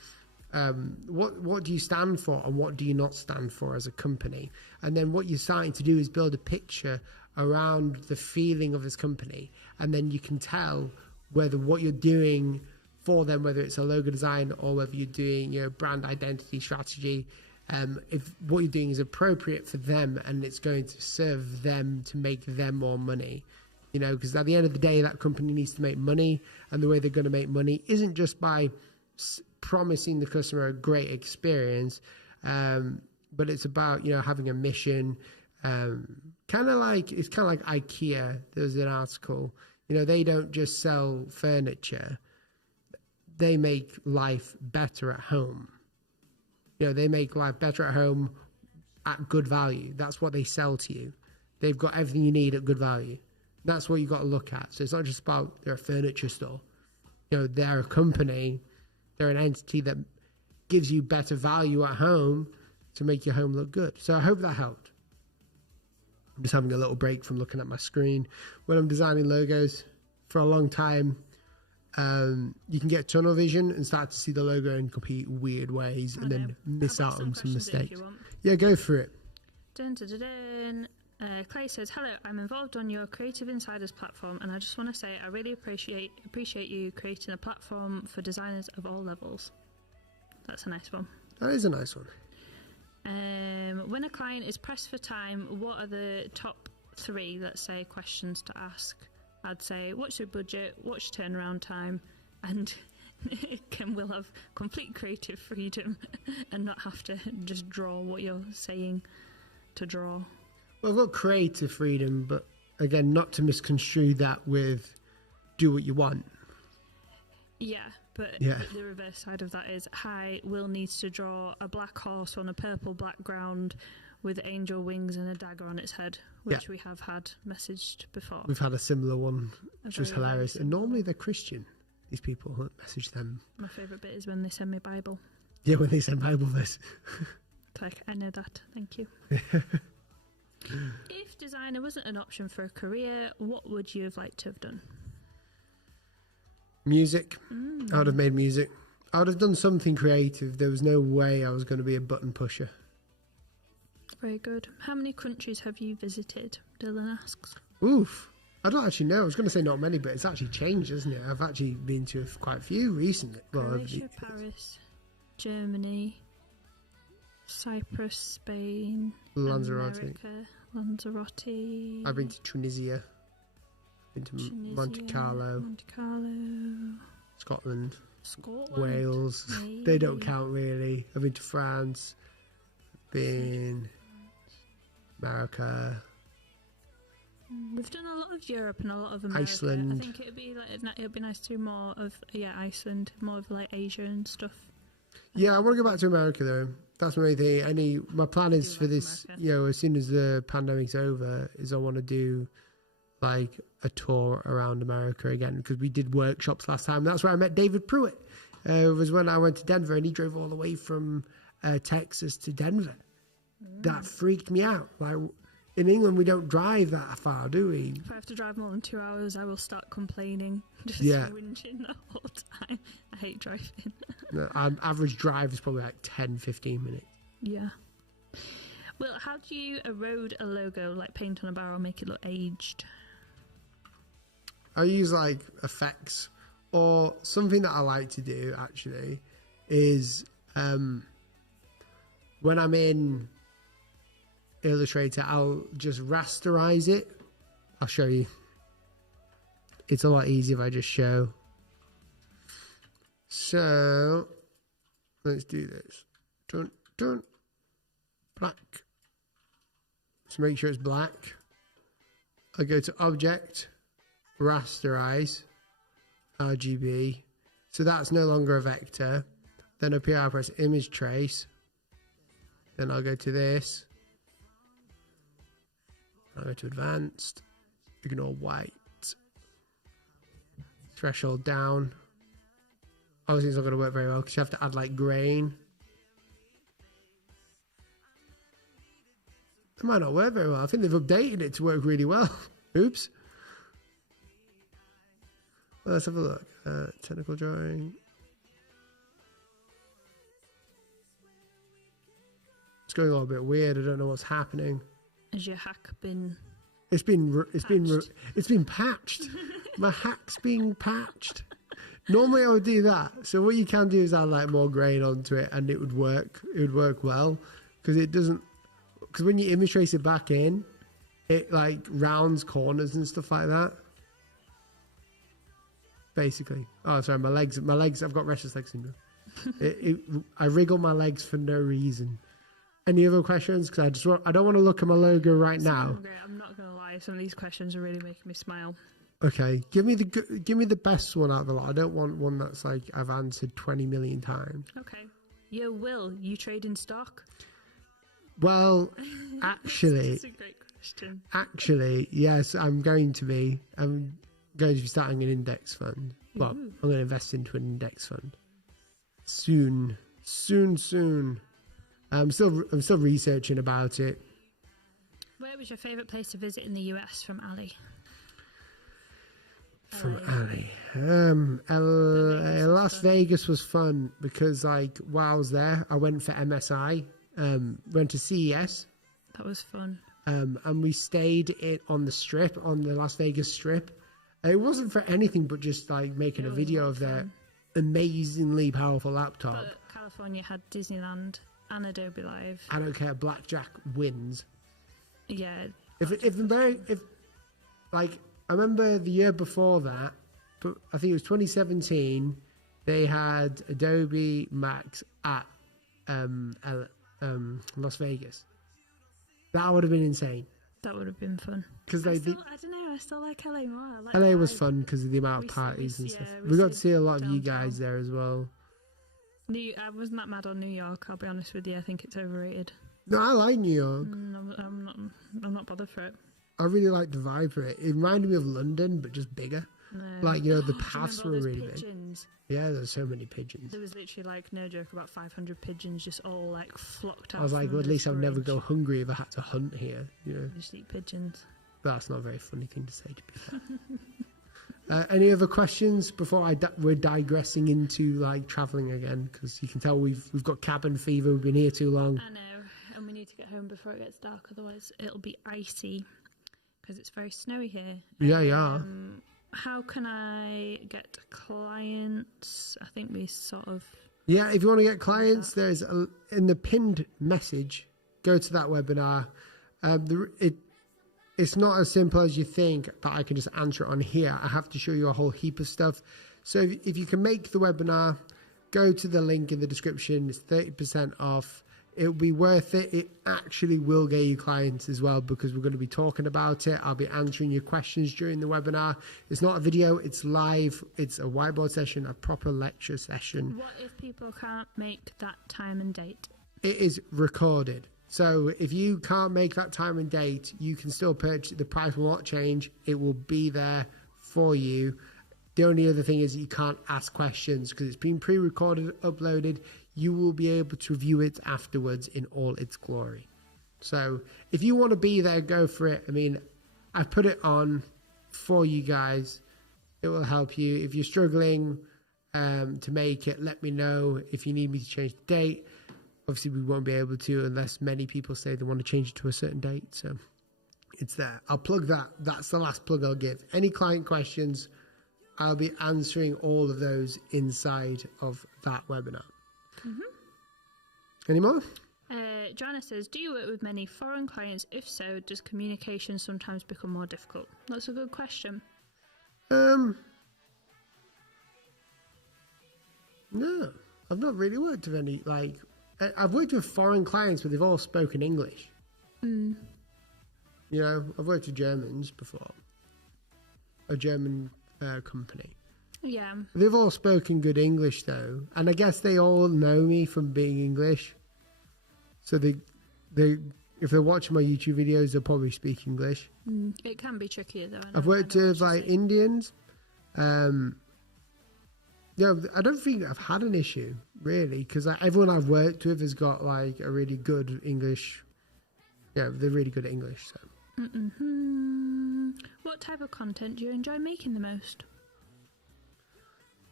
What do you stand for and what do you not stand for as a company? And then what you're starting to do is build a picture around the feeling of this company. And then you can tell whether what you're doing for them, whether it's a logo design or whether you're doing your brand identity strategy, if what you're doing is appropriate for them and it's going to serve them to make them more money. You know, because at the end of the day, that company needs to make money, and the way they're going to make money isn't just by promising the customer a great experience, but it's about, you know, having a mission. It's kind of like IKEA. There's an article. You know, they don't just sell furniture; they make life better at home. You know, they make life better at home at good value. That's what they sell to you. They've got everything you need at good value. That's what you got to look at. So it's not just about they're a furniture store. You know, they're a company. They're an entity that gives you better value at home to make your home look good. So I hope that helped. I'm just having a little break from looking at my screen. When I'm designing logos for a long time, you can get tunnel vision and start to see the logo in complete weird ways and then miss out on some mistakes. Yeah, go for it. Dun, dun, dun, dun. Clay says, hello, I'm involved on your Creative Insiders platform, and I just want to say I really appreciate you creating a platform for designers of all levels. That's a nice one. That is a nice one. When a client is pressed for time, what are the top 3, let's say, questions to ask? I'd say, what's your budget, what's your turnaround time, and we'll have complete creative freedom and not have to just draw what you're saying to draw. Well, I've got creative freedom, but again, not to misconstrue that with do what you want. Yeah, but Yeah. the reverse side of that is, hi, Will needs to draw a black horse on a purple background with angel wings and a dagger on its head, which we have had messaged before. We've had a similar one, which was hilarious. And normally one. they're Christian, these people who message them. My favourite bit is when they send me Bible. Yeah, when they send Bible verse. It's like, I know that, thank you. If designer wasn't an option for a career, what would you have liked to have done? Music. I would have made music. I would have done something creative. There was no way I was going to be a button pusher. Very good. How many countries have you visited? Dylan asks. Oof. I don't actually know. I was going to say not many, but it's actually changed, hasn't it? I've actually been to quite a few recently. Croatia, Paris, Germany, Cyprus, Spain, Lanzarote. America, Lanzarote. I've been to Tunisia. Been to Monte Carlo. Scotland. Wales. They don't count really. I've been to France. Been America. We've done a lot of Europe and a lot of America. Iceland. I think it'd be nice to do more of Iceland, more of like Asia and stuff. Yeah, I want to go back to America though. That's my main thing. My plan is for this, America. as soon as the pandemic's over, is I want to do like a tour around America again, because we did workshops last time. That's where I met David Pruitt. Was when I went to Denver, and he drove all the way from Texas to Denver. That freaked me out. Like, in England, we don't drive that far, do we? If I have to drive more than 2 hours, I will start complaining. Just whinging the whole time. I hate driving. Average drive is probably like 10, 15 minutes. Yeah. Well, how do you erode a logo, like paint on a barrel, make it look aged? I use like effects, or something that I like to do actually is when I'm in Illustrator, I'll just rasterize it. I'll show you. It's a lot easier if I just show. So let's do this. Dun, black. So make sure it's black. I go to Object, Rasterize, RGB. So that's no longer a vector. Then up here I'll press Image Trace. Then I'll go to this. I'll go to Advanced. Ignore white. Threshold down. Obviously it's not going to work very well because you have to add like grain. It might not work very well. I think they've updated it to work really well. Oops. Well, let's have a look. Technical drawing. It's going a little bit weird. I don't know what's happening. Has your hack been? It's been patched. My hack's being patched. Normally I would do that. So what you can do is add like more grain onto it, and it would work. It would work well because it doesn't. Because when you image trace it back in, it like rounds corners and stuff like that. Basically. Oh, sorry, my legs. I've got restless leg syndrome. I wriggle my legs for no reason. Any other questions? Because I don't want to look at my logo right now. I'm not going to lie. Some of these questions are really making me smile. Okay, give me the best one out of the lot. I don't want one that's like I've answered 20 million times. Okay. Yo, Will, you trade in stock? Well, actually, That's a great question. Actually, yes, I'm going to be. I'm going to be starting an index fund. Well, I'm going to invest into an index fund soon. I'm still researching about it. Where was your favourite place to visit in the US from Ali? From Ali. Las Vegas was fun because like while I was there, I went for MSI. Went to CES. That was fun. And we stayed on the strip, on the Las Vegas strip. It wasn't for anything but just like making a video of their amazingly powerful laptop. But California had Disneyland and Adobe Live. I don't care. Blackjack wins. Yeah. If I remember the year before that, but I think it was 2017. They had Adobe Max at Las Vegas. That would have been insane. That would have been fun. Because I don't know. I still like LA more. I like LA was vibe. fun because of the amount of parties and stuff. We got to see a lot of you guys there as well. I wasn't that mad on New York, I'll be honest with you. I think it's overrated. No, I like New York. I'm not bothered for it. I really like the vibe for it. It reminded me of London, but just bigger. No. Like, the paths were really pigeons? big. Yeah, there's so many pigeons. There was literally, like, no joke, about 500 pigeons just all, like, flocked out. I was like, well, at least I'd never go hungry if I had to hunt here. Just eat pigeons. That's not a very funny thing to say, to be fair. Any other questions before we're digressing into, like, travelling again? Because you can tell we've got cabin fever. We've been here too long. I know, and we need to get home before it gets dark. Otherwise, it'll be icy because it's very snowy here. Yeah. How can I get clients? I think we sort of... Yeah, if you want to get clients, there's in the pinned message, go to that webinar. It's not as simple as you think that I can just answer it on here. I have to show you a whole heap of stuff. So if you can make the webinar, go to the link in the description. It's 30% off. It'll be worth it. It actually will get you clients as well because we're going to be talking about it. I'll be answering your questions during the webinar. It's not a video, it's live. It's a whiteboard session, a proper lecture session. What if people can't make that time and date? It is recorded. So if you can't make that time and date, you can still purchase it. The price will not change. It will be there for you. The only other thing is you can't ask questions because it's been pre-recorded, uploaded. You will be able to view it afterwards in all its glory. So if you want to be there, go for it. I mean, I put it on for you guys. It will help you. If you're struggling to make it, let me know. If you need me to change the date, obviously we won't be able to unless many people say they want to change it to a certain date. So it's there. I'll plug that. That's the last plug I'll give. Any client questions, I'll be answering all of those inside of that webinar. Any more? Joanna says, do you work with many foreign clients? If so, does communication sometimes become more difficult? That's a good question. No, I've not really worked with any, like, I've worked with foreign clients, but they've all spoken English. I've worked with Germans before. A German company. Yeah. They've all spoken good English, though. And I guess they all know me from being English. So they if they're watching my YouTube videos, they'll probably speak English. It can be trickier, though. I've worked with, like, Indians. I don't think I've had an issue, really, because everyone I've worked with has got, like, a really good English. Yeah, they're really good at English, so. What type of content do you enjoy making the most?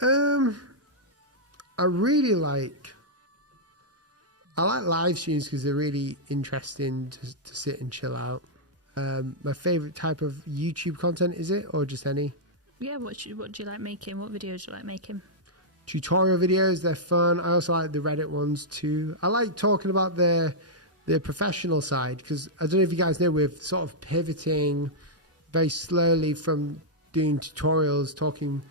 I really like live streams because they're really interesting to sit and chill out. My favorite type of YouTube content, is it, or just any? Yeah, what do you like making? What videos do you like making? Tutorial videos, they're fun. I also like the Reddit ones too. I like talking about the professional side because I don't know if you guys know, we're sort of pivoting very slowly from doing tutorials, talking,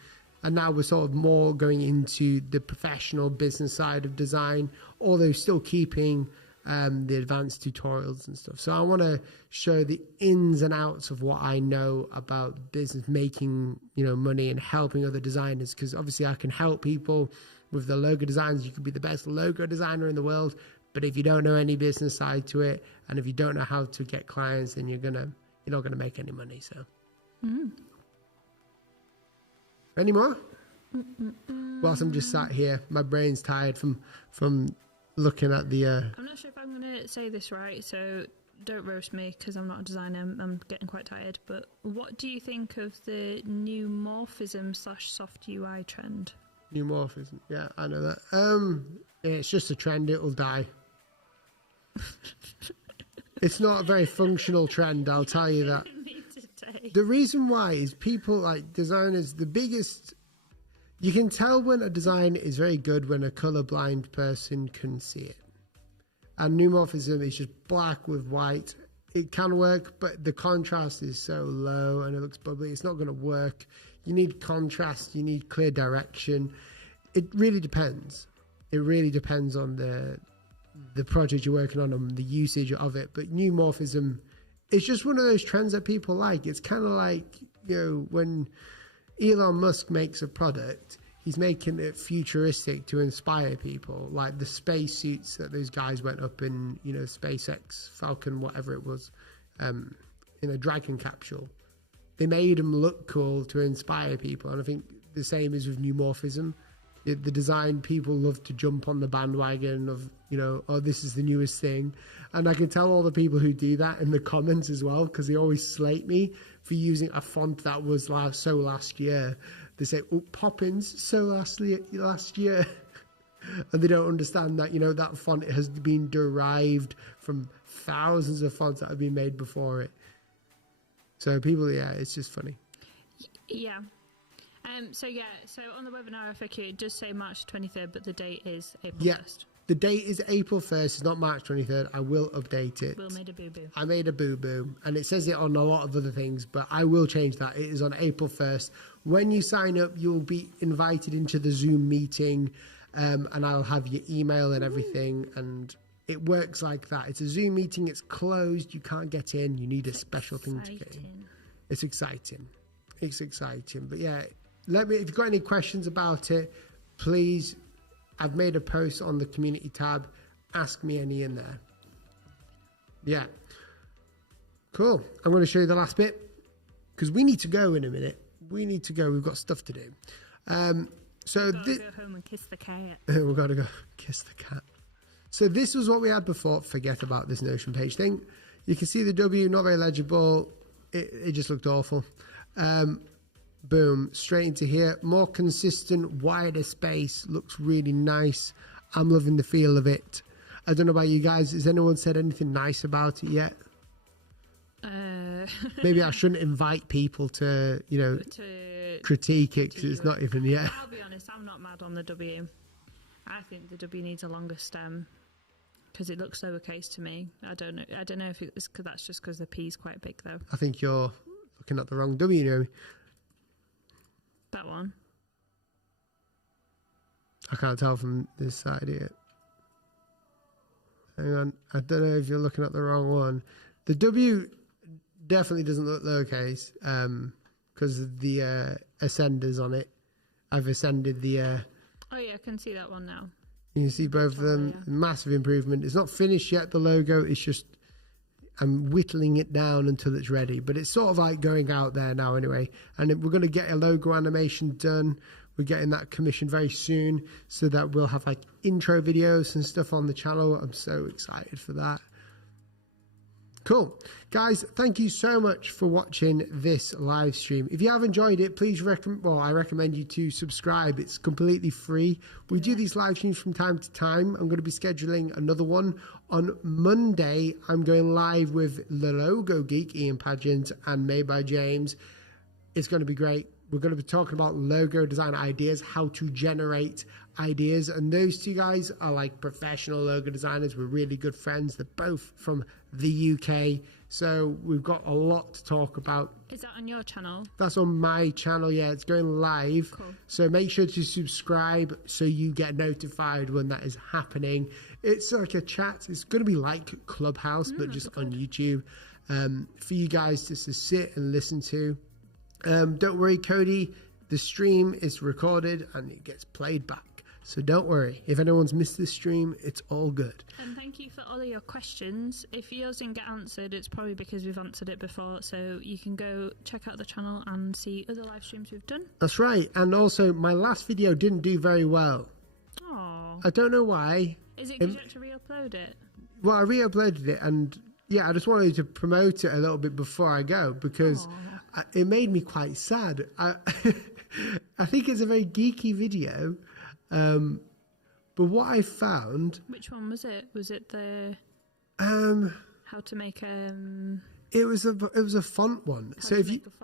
and now we're sort of more going into the professional business side of design, although still keeping the advanced tutorials and stuff. So I want to show the ins and outs of what I know about business, making, money and helping other designers, because obviously I can help people with the logo designs. You could be the best logo designer in the world, but if you don't know any business side to it, and if you don't know how to get clients, then you're not gonna make any money. So any more? Whilst I'm just sat here, my brain's tired from looking at the I'm not sure if I'm going to say this right, so don't roast me because I'm not a designer. I'm getting quite tired. But what do you think of the new morphism / soft UI trend? New morphism, yeah, I know that. It's just a trend. It'll die. It's not a very functional trend, I'll tell you that. The reason why is people, like designers, you can tell when a design is very good when a colorblind person can see it. And new morphism is just black with white. It can work, but the contrast is so low and it looks bubbly. It's not going to work. You need contrast. You need clear direction. It really depends. It really depends on the project you're working on and the usage of it. But new morphism it's just one of those trends that people like. It's kind of like, you know, when Elon Musk makes a product, he's making it futuristic to inspire people, like the space suits that those guys went up in, you know, SpaceX, Falcon, whatever it was, in a Dragon capsule. They made them look cool to inspire people, and I think the same is with Neumorphism. The design, people love to jump on the bandwagon of, you know, oh, this is the newest thing. And I can tell all the people who do that in the comments as well, because they always slate me for using a font that was last year. They say, oh, Poppins, so last year. And they don't understand that, you know, that font has been derived from thousands of fonts that have been made before it. So people, yeah, it's just funny. Yeah. So on the webinar FAQ, it does say March 23rd, but the date is April 1st. The date is April 1st. It's not March 23rd. I will update it. Will made a boo-boo. I made a boo-boo. And it says it on a lot of other things, but I will change that. It is on April 1st. When you sign up, you'll be invited into the Zoom meeting, and I'll have your email and everything. And it works like that. It's a Zoom meeting. It's closed. You can't get in. You need a special thing to get in. It's exciting. It's exciting. But yeah, if you've got any questions about it, please, I've made a post on the community tab. Ask me any in there. Yeah. Cool. I'm going to show you the last bit because we need to go in a minute. We need to go. We've got stuff to do. So go home and kiss the cat. We've got to go kiss the cat. So this was what we had before. Forget about this Notion page thing. You can see the W, not very legible. It just looked awful. Boom, straight into here. More consistent, wider space. Looks really nice. I'm loving the feel of it. I don't know about you guys. Has anyone said anything nice about it yet? Maybe I shouldn't invite people to, you know, critique it because it's not even yet. I'll be honest, I'm not mad on the W. I think the W needs a longer stem because it looks lowercase to me. I don't know if it's because that's just because the P is quite big though. I think you're looking at the wrong W, Naomi. That one. I can't tell from this side here. Hang on. I don't know if you're looking at the wrong one. The W definitely doesn't look lowercase because of the ascenders on it. I've ascended the... oh yeah, I can see that one now. You can see both of them. Yeah. Massive improvement. It's not finished yet, the logo. It's just... I'm whittling it down until it's ready, but it's sort of like going out there now anyway. And we're going to get a logo animation done. We're getting that commissioned very soon so that we'll have like intro videos and stuff on the channel. I'm so excited for that. Cool. Guys, thank you so much for watching this live stream. If you have enjoyed it, please I recommend you to subscribe. It's completely free. We do these live streams from time to time. I'm going to be scheduling another one. On Monday, I'm going live with the Logo Geek, Ian Pageant, and Made by James. It's going to be great. We're going to be talking about logo design ideas, how to generate ideas. And those two guys are like professional logo designers. We're really good friends. They're both from the UK. So we've got a lot to talk about. Is that on your channel? That's on my channel. Yeah, it's going live. Cool. So make sure to subscribe so you get notified when that is happening. It's like a chat. It's going to be like Clubhouse, but just on YouTube for you guys just to sit and listen to. Don't worry, Cody, the stream is recorded and it gets played back. So don't worry. If anyone's missed this stream, it's all good. And thank you for all of your questions. If yours didn't get answered, it's probably because we've answered it before. So you can go check out the channel and see other live streams we've done. That's right. And also, my last video didn't do very well. Aww. I don't know why. Is it because you had to re-upload it? Well, I re-uploaded it and yeah, I just wanted to promote it a little bit before I go because it made me quite sad. I think it's a very geeky video. But what I found... Which one was it? Was it the... how to make It was a font one. So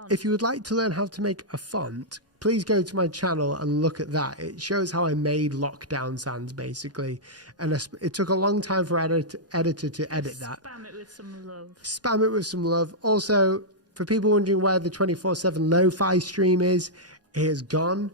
if you would like to learn how to make a font, please go to my channel and look at that. It shows how I made lockdown sans basically, and it took a long time for editor to edit that. Spam it with some love. Spam it with some love. Also, for people wondering where the 24/7 lo-fi stream is, it has gone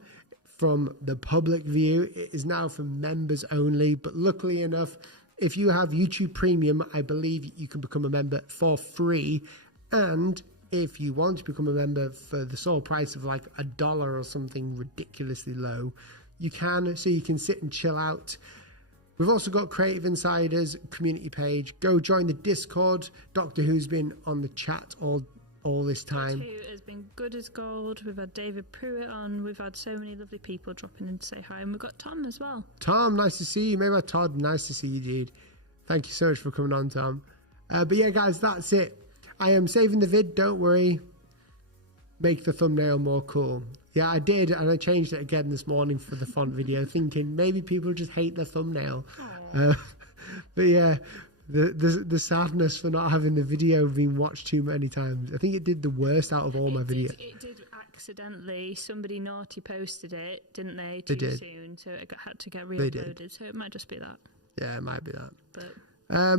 from the public view. It is now for members only, but luckily enough, if you have YouTube Premium, I believe you can become a member for free. And if you want to become a member for the sole price of like $1 or something ridiculously low, you can, so you can sit and chill out. We've also got Creative Insiders community page. Go join the Discord. Doctor Who's been on the chat all this time. Doctor Who has been good as gold. We've had David Pruitt on. We've had so many lovely people dropping in to say hi. And we've got Tom as well. Tom, nice to see you. Maybe Todd, nice to see you, dude. Thank you so much for coming on, Tom. But yeah, guys, that's it. I am saving the vid, don't worry. Make the thumbnail more cool. Yeah, I did, and I changed it again this morning for the font video, thinking maybe people just hate the thumbnail. But yeah, the sadness for not having the video being watched too many times. I think it did the worst out of all my videos. It did accidentally. Somebody naughty posted it, didn't they? They did. Soon, so it had to get re-uploaded. So it might just be that. Yeah, it might be that.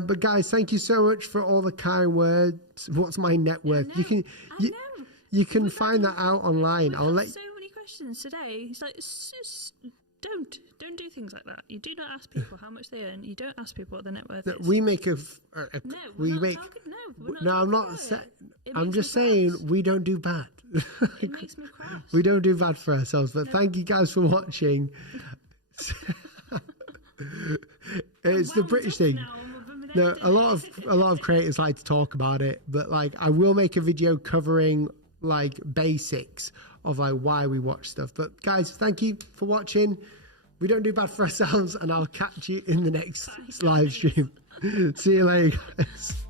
But guys, thank you so much for all the kind words. What's my net worth? You can find that out online. I'll let. So many questions today. It's like don't do things like that. You do not ask people how much they earn. You don't ask people what their net worth is. We make I'm not saying. I'm just saying we don't do bad. It makes me cross. We don't do bad for ourselves. But thank you guys for watching. It's the British thing. No, a lot of creators like to talk about it, but like I will make a video covering like basics of like why we watch stuff. But guys, thank you for watching. We don't do bad for ourselves, and I'll catch you in the next live stream. See you later, guys.